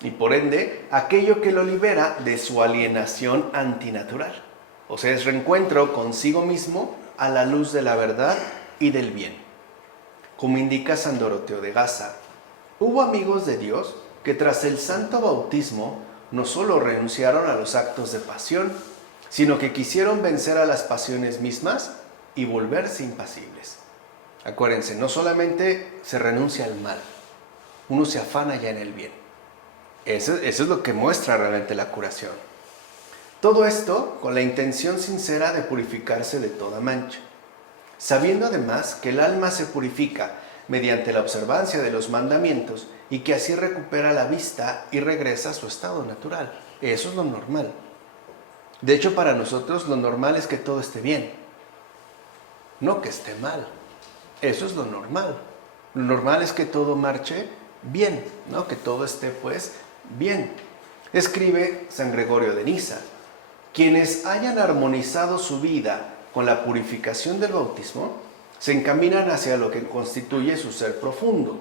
y por ende aquello que lo libera de su alienación antinatural. O sea, es reencuentro consigo mismo a la luz de la verdad y del bien. Como indica San Doroteo de Gaza, hubo amigos de Dios que tras el santo bautismo no solo renunciaron a los actos de pasión, sino que quisieron vencer a las pasiones mismas y volverse impasibles. Acuérdense, no solamente se renuncia al mal, uno se afana ya en el bien. Eso es lo que muestra realmente la curación. Todo esto con la intención sincera de purificarse de toda mancha, sabiendo además que el alma se purifica mediante la observancia de los mandamientos y que así recupera la vista y regresa a su estado natural. Eso es lo normal. De hecho, para nosotros lo normal es que todo esté bien, no que esté mal. Eso es lo normal. Lo normal es que todo marche bien, ¿no? Que todo esté pues bien. Escribe San Gregorio de Niza: quienes hayan armonizado su vida con la purificación del bautismo, se encaminan hacia lo que constituye su ser profundo.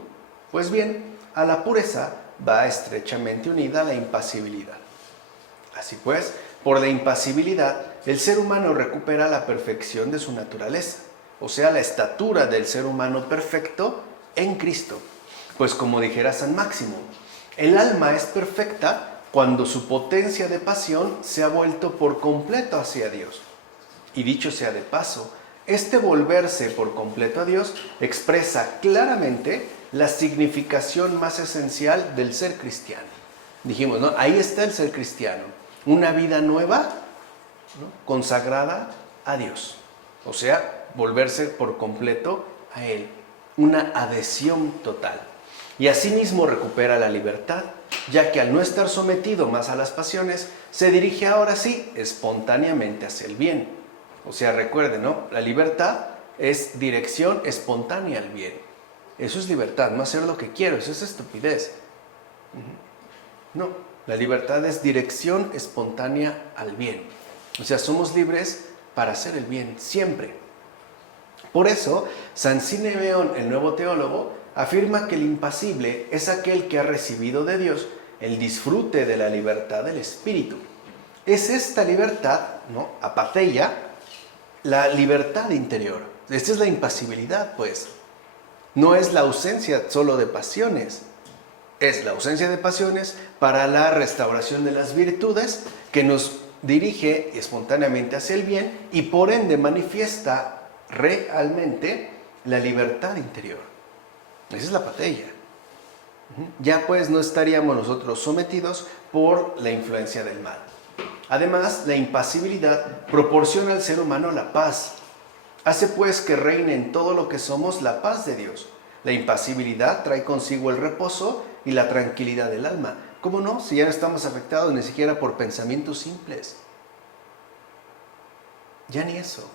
Pues bien, a la pureza va estrechamente unida la impasibilidad. Así pues, por la impasibilidad, el ser humano recupera la perfección de su naturaleza, o sea, la estatura del ser humano perfecto en Cristo. Pues como dijera San Máximo, el alma es perfecta cuando su potencia de pasión se ha vuelto por completo hacia Dios. Y dicho sea de paso, este volverse por completo a Dios expresa claramente la significación más esencial del ser cristiano. Dijimos, ¿no? Ahí está el ser cristiano, una vida nueva, ¿no?, consagrada a Dios. O sea, volverse por completo a Él, una adhesión total. Y asimismo recupera la libertad, ya que al no estar sometido más a las pasiones, se dirige ahora sí espontáneamente hacia el bien. O sea, recuerden, ¿no? La libertad es dirección espontánea al bien. Eso es libertad, no hacer lo que quiero, eso es estupidez. No, la libertad es dirección espontánea al bien. O sea, somos libres para hacer el bien, siempre. Por eso, San Simeón, el nuevo teólogo, afirma que el impasible es aquel que ha recibido de Dios el disfrute de la libertad del espíritu. Es esta libertad, ¿no?, apatheia, la libertad interior. Esta es la impasibilidad, pues. No es la ausencia solo de pasiones. Es la ausencia de pasiones para la restauración de las virtudes que nos dirige espontáneamente hacia el bien y por ende manifiesta realmente la libertad interior. Esa es la patella. Ya pues no estaríamos nosotros sometidos por la influencia del mal. Además, la impasibilidad proporciona al ser humano la paz. Hace pues que reine en todo lo que somos la paz de Dios. La impasibilidad trae consigo el reposo y la tranquilidad del alma. ¿Cómo no? Si ya no estamos afectados ni siquiera por pensamientos simples. Ya ni eso.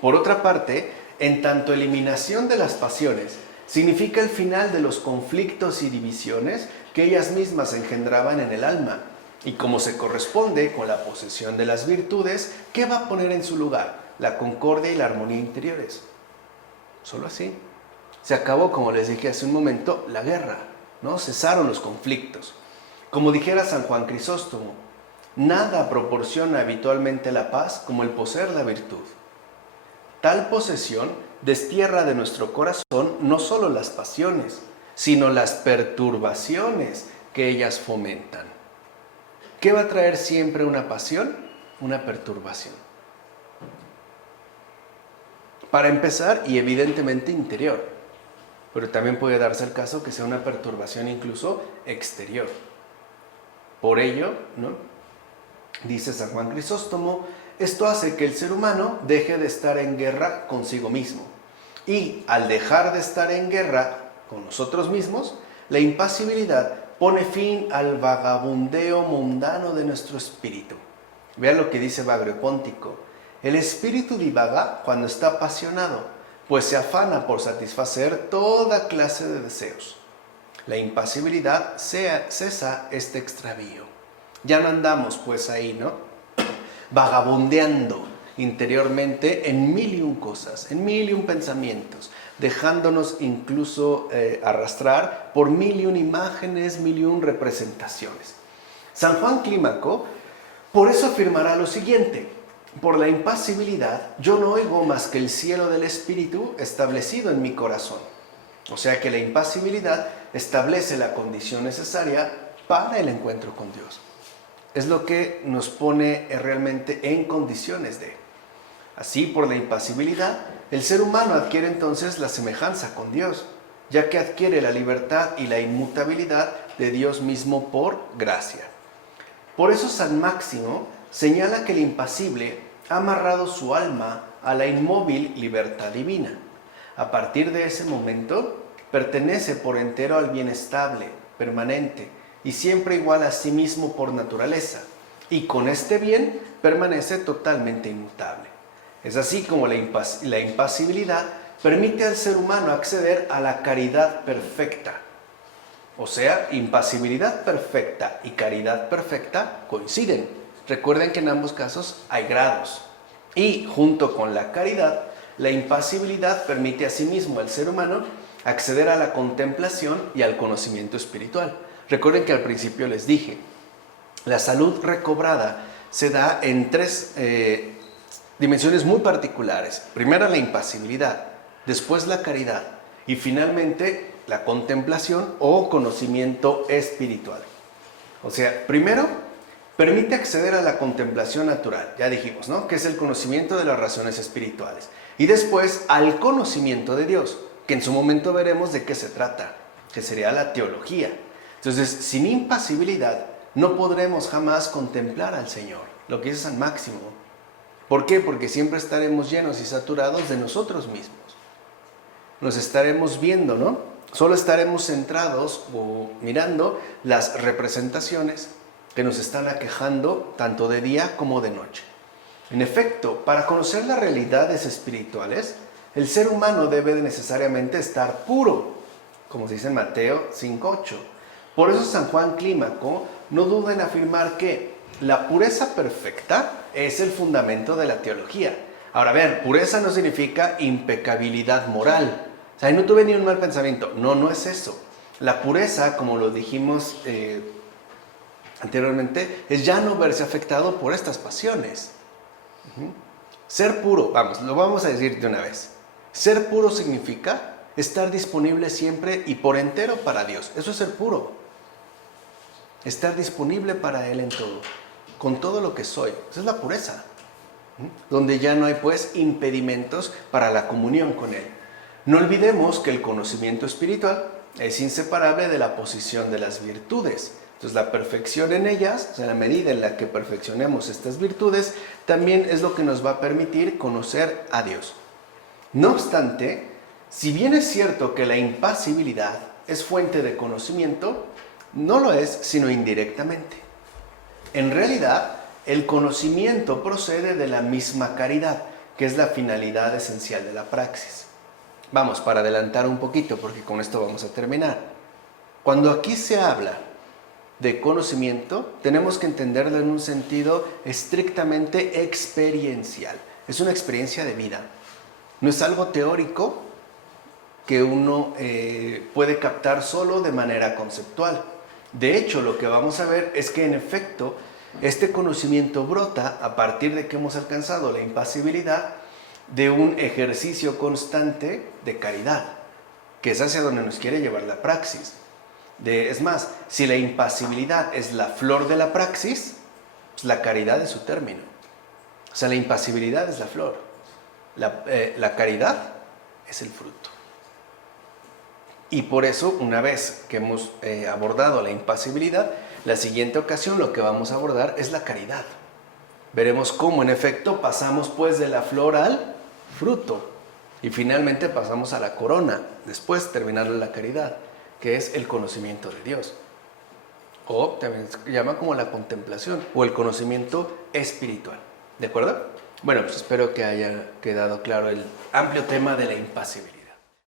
Por otra parte, en tanto eliminación de las pasiones significa el final de los conflictos y divisiones que ellas mismas engendraban en el alma, y como se corresponde con la posesión de las virtudes, ¿qué va a poner en su lugar? La concordia y la armonía interiores. Solo así. Se acabó, como les dije hace un momento, la guerra, ¿no? Cesaron los conflictos. Como dijera San Juan Crisóstomo, nada proporciona habitualmente la paz como el poseer la virtud. Tal posesión destierra de nuestro corazón no solo las pasiones, sino las perturbaciones que ellas fomentan. ¿Qué va a traer siempre una pasión? Una perturbación. Para empezar, y evidentemente interior, pero también puede darse el caso que sea una perturbación incluso exterior. Por ello, ¿no? Dice San Juan Crisóstomo, esto hace que el ser humano deje de estar en guerra consigo mismo. Y al dejar de estar en guerra con nosotros mismos, la impasibilidad pone fin al vagabundeo mundano de nuestro espíritu. Vean lo que dice Bagrio Póntico. El espíritu divaga cuando está apasionado, pues se afana por satisfacer toda clase de deseos. La impasibilidad cesa este extravío. Ya no andamos pues ahí, ¿no? Vagabundeando interiormente en mil y un cosas, en mil y un pensamientos, dejándonos incluso arrastrar por mil y un imágenes, mil y un representaciones. San Juan Clímaco por eso afirmará lo siguiente: por la impasibilidad yo no oigo más que el cielo del espíritu establecido en mi corazón. O sea que la impasibilidad establece la condición necesaria para el encuentro con Dios. Es lo que nos pone realmente en condiciones de. Así, por la impasibilidad, el ser humano adquiere entonces la semejanza con Dios, ya que adquiere la libertad y la inmutabilidad de Dios mismo por gracia. Por eso San Máximo señala que el impasible ha amarrado su alma a la inmóvil libertad divina. A partir de ese momento, pertenece por entero al bien estable, permanente, y siempre igual a sí mismo por naturaleza, y con este bien permanece totalmente inmutable. Es así como la impasibilidad permite al ser humano acceder a la caridad perfecta. O sea, impasibilidad perfecta y caridad perfecta coinciden. Recuerden que en ambos casos hay grados. Y junto con la caridad, la impasibilidad permite asimismo al ser humano acceder a la contemplación y al conocimiento espiritual. Recuerden que al principio les dije, la salud recobrada se da en tres dimensiones muy particulares. Primero la impasibilidad, después la caridad y finalmente la contemplación o conocimiento espiritual. O sea, primero permite acceder a la contemplación natural, ya dijimos, ¿no? Que es el conocimiento de las razones espirituales. Y después al conocimiento de Dios, que en su momento veremos de qué se trata, que sería la teología. Entonces, sin impasibilidad no podremos jamás contemplar al Señor, lo que dice San Máximo. ¿Por qué? Porque siempre estaremos llenos y saturados de nosotros mismos. Nos estaremos viendo, ¿no? Solo estaremos centrados o mirando las representaciones que nos están aquejando tanto de día como de noche. En efecto, para conocer las realidades espirituales, el ser humano debe necesariamente estar puro, como se dice en Mateo 5:8. Por eso San Juan Clímaco no duda en afirmar que la pureza perfecta es el fundamento de la teología. Ahora, ver, pureza no significa impecabilidad moral. O sea, no tuve ni un mal pensamiento. No, no es eso. La pureza, como lo dijimos anteriormente, es ya no verse afectado por estas pasiones. Ser puro, lo vamos a decir de una vez. Ser puro significa estar disponible siempre y por entero para Dios. Eso es ser puro. Estar disponible para Él en todo, con todo lo que soy. Esa es la pureza. Donde ya no hay pues impedimentos para la comunión con Él. No olvidemos que el conocimiento espiritual es inseparable de la posición de las virtudes. Entonces la perfección en ellas, o sea, la medida en la que perfeccionemos estas virtudes, también es lo que nos va a permitir conocer a Dios. No obstante, si bien es cierto que la impasibilidad es fuente de conocimiento, no lo es sino indirectamente. En realidad, el conocimiento procede de la misma caridad, que es la finalidad esencial de la praxis. Vamos, para adelantar un poquito, porque con esto vamos a terminar. Cuando aquí se habla de conocimiento, tenemos que entenderlo en un sentido estrictamente experiencial. Es una experiencia de vida. No es algo teórico que uno puede captar solo de manera conceptual. De hecho, lo que vamos a ver es que en efecto, este conocimiento brota a partir de que hemos alcanzado la impasibilidad de un ejercicio constante de caridad, que es hacia donde nos quiere llevar la praxis. Es más, si la impasibilidad es la flor de la praxis, pues la caridad es su término. O sea, la impasibilidad es la flor, la caridad es el fruto. Y por eso, una vez que hemos abordado la impasibilidad, la siguiente ocasión lo que vamos a abordar es la caridad. Veremos cómo en efecto pasamos pues de la flor al fruto y finalmente pasamos a la corona, después terminar la caridad, que es el conocimiento de Dios, o también se llama como la contemplación o el conocimiento espiritual. ¿De acuerdo? Bueno, pues espero que haya quedado claro el amplio tema de la impasibilidad.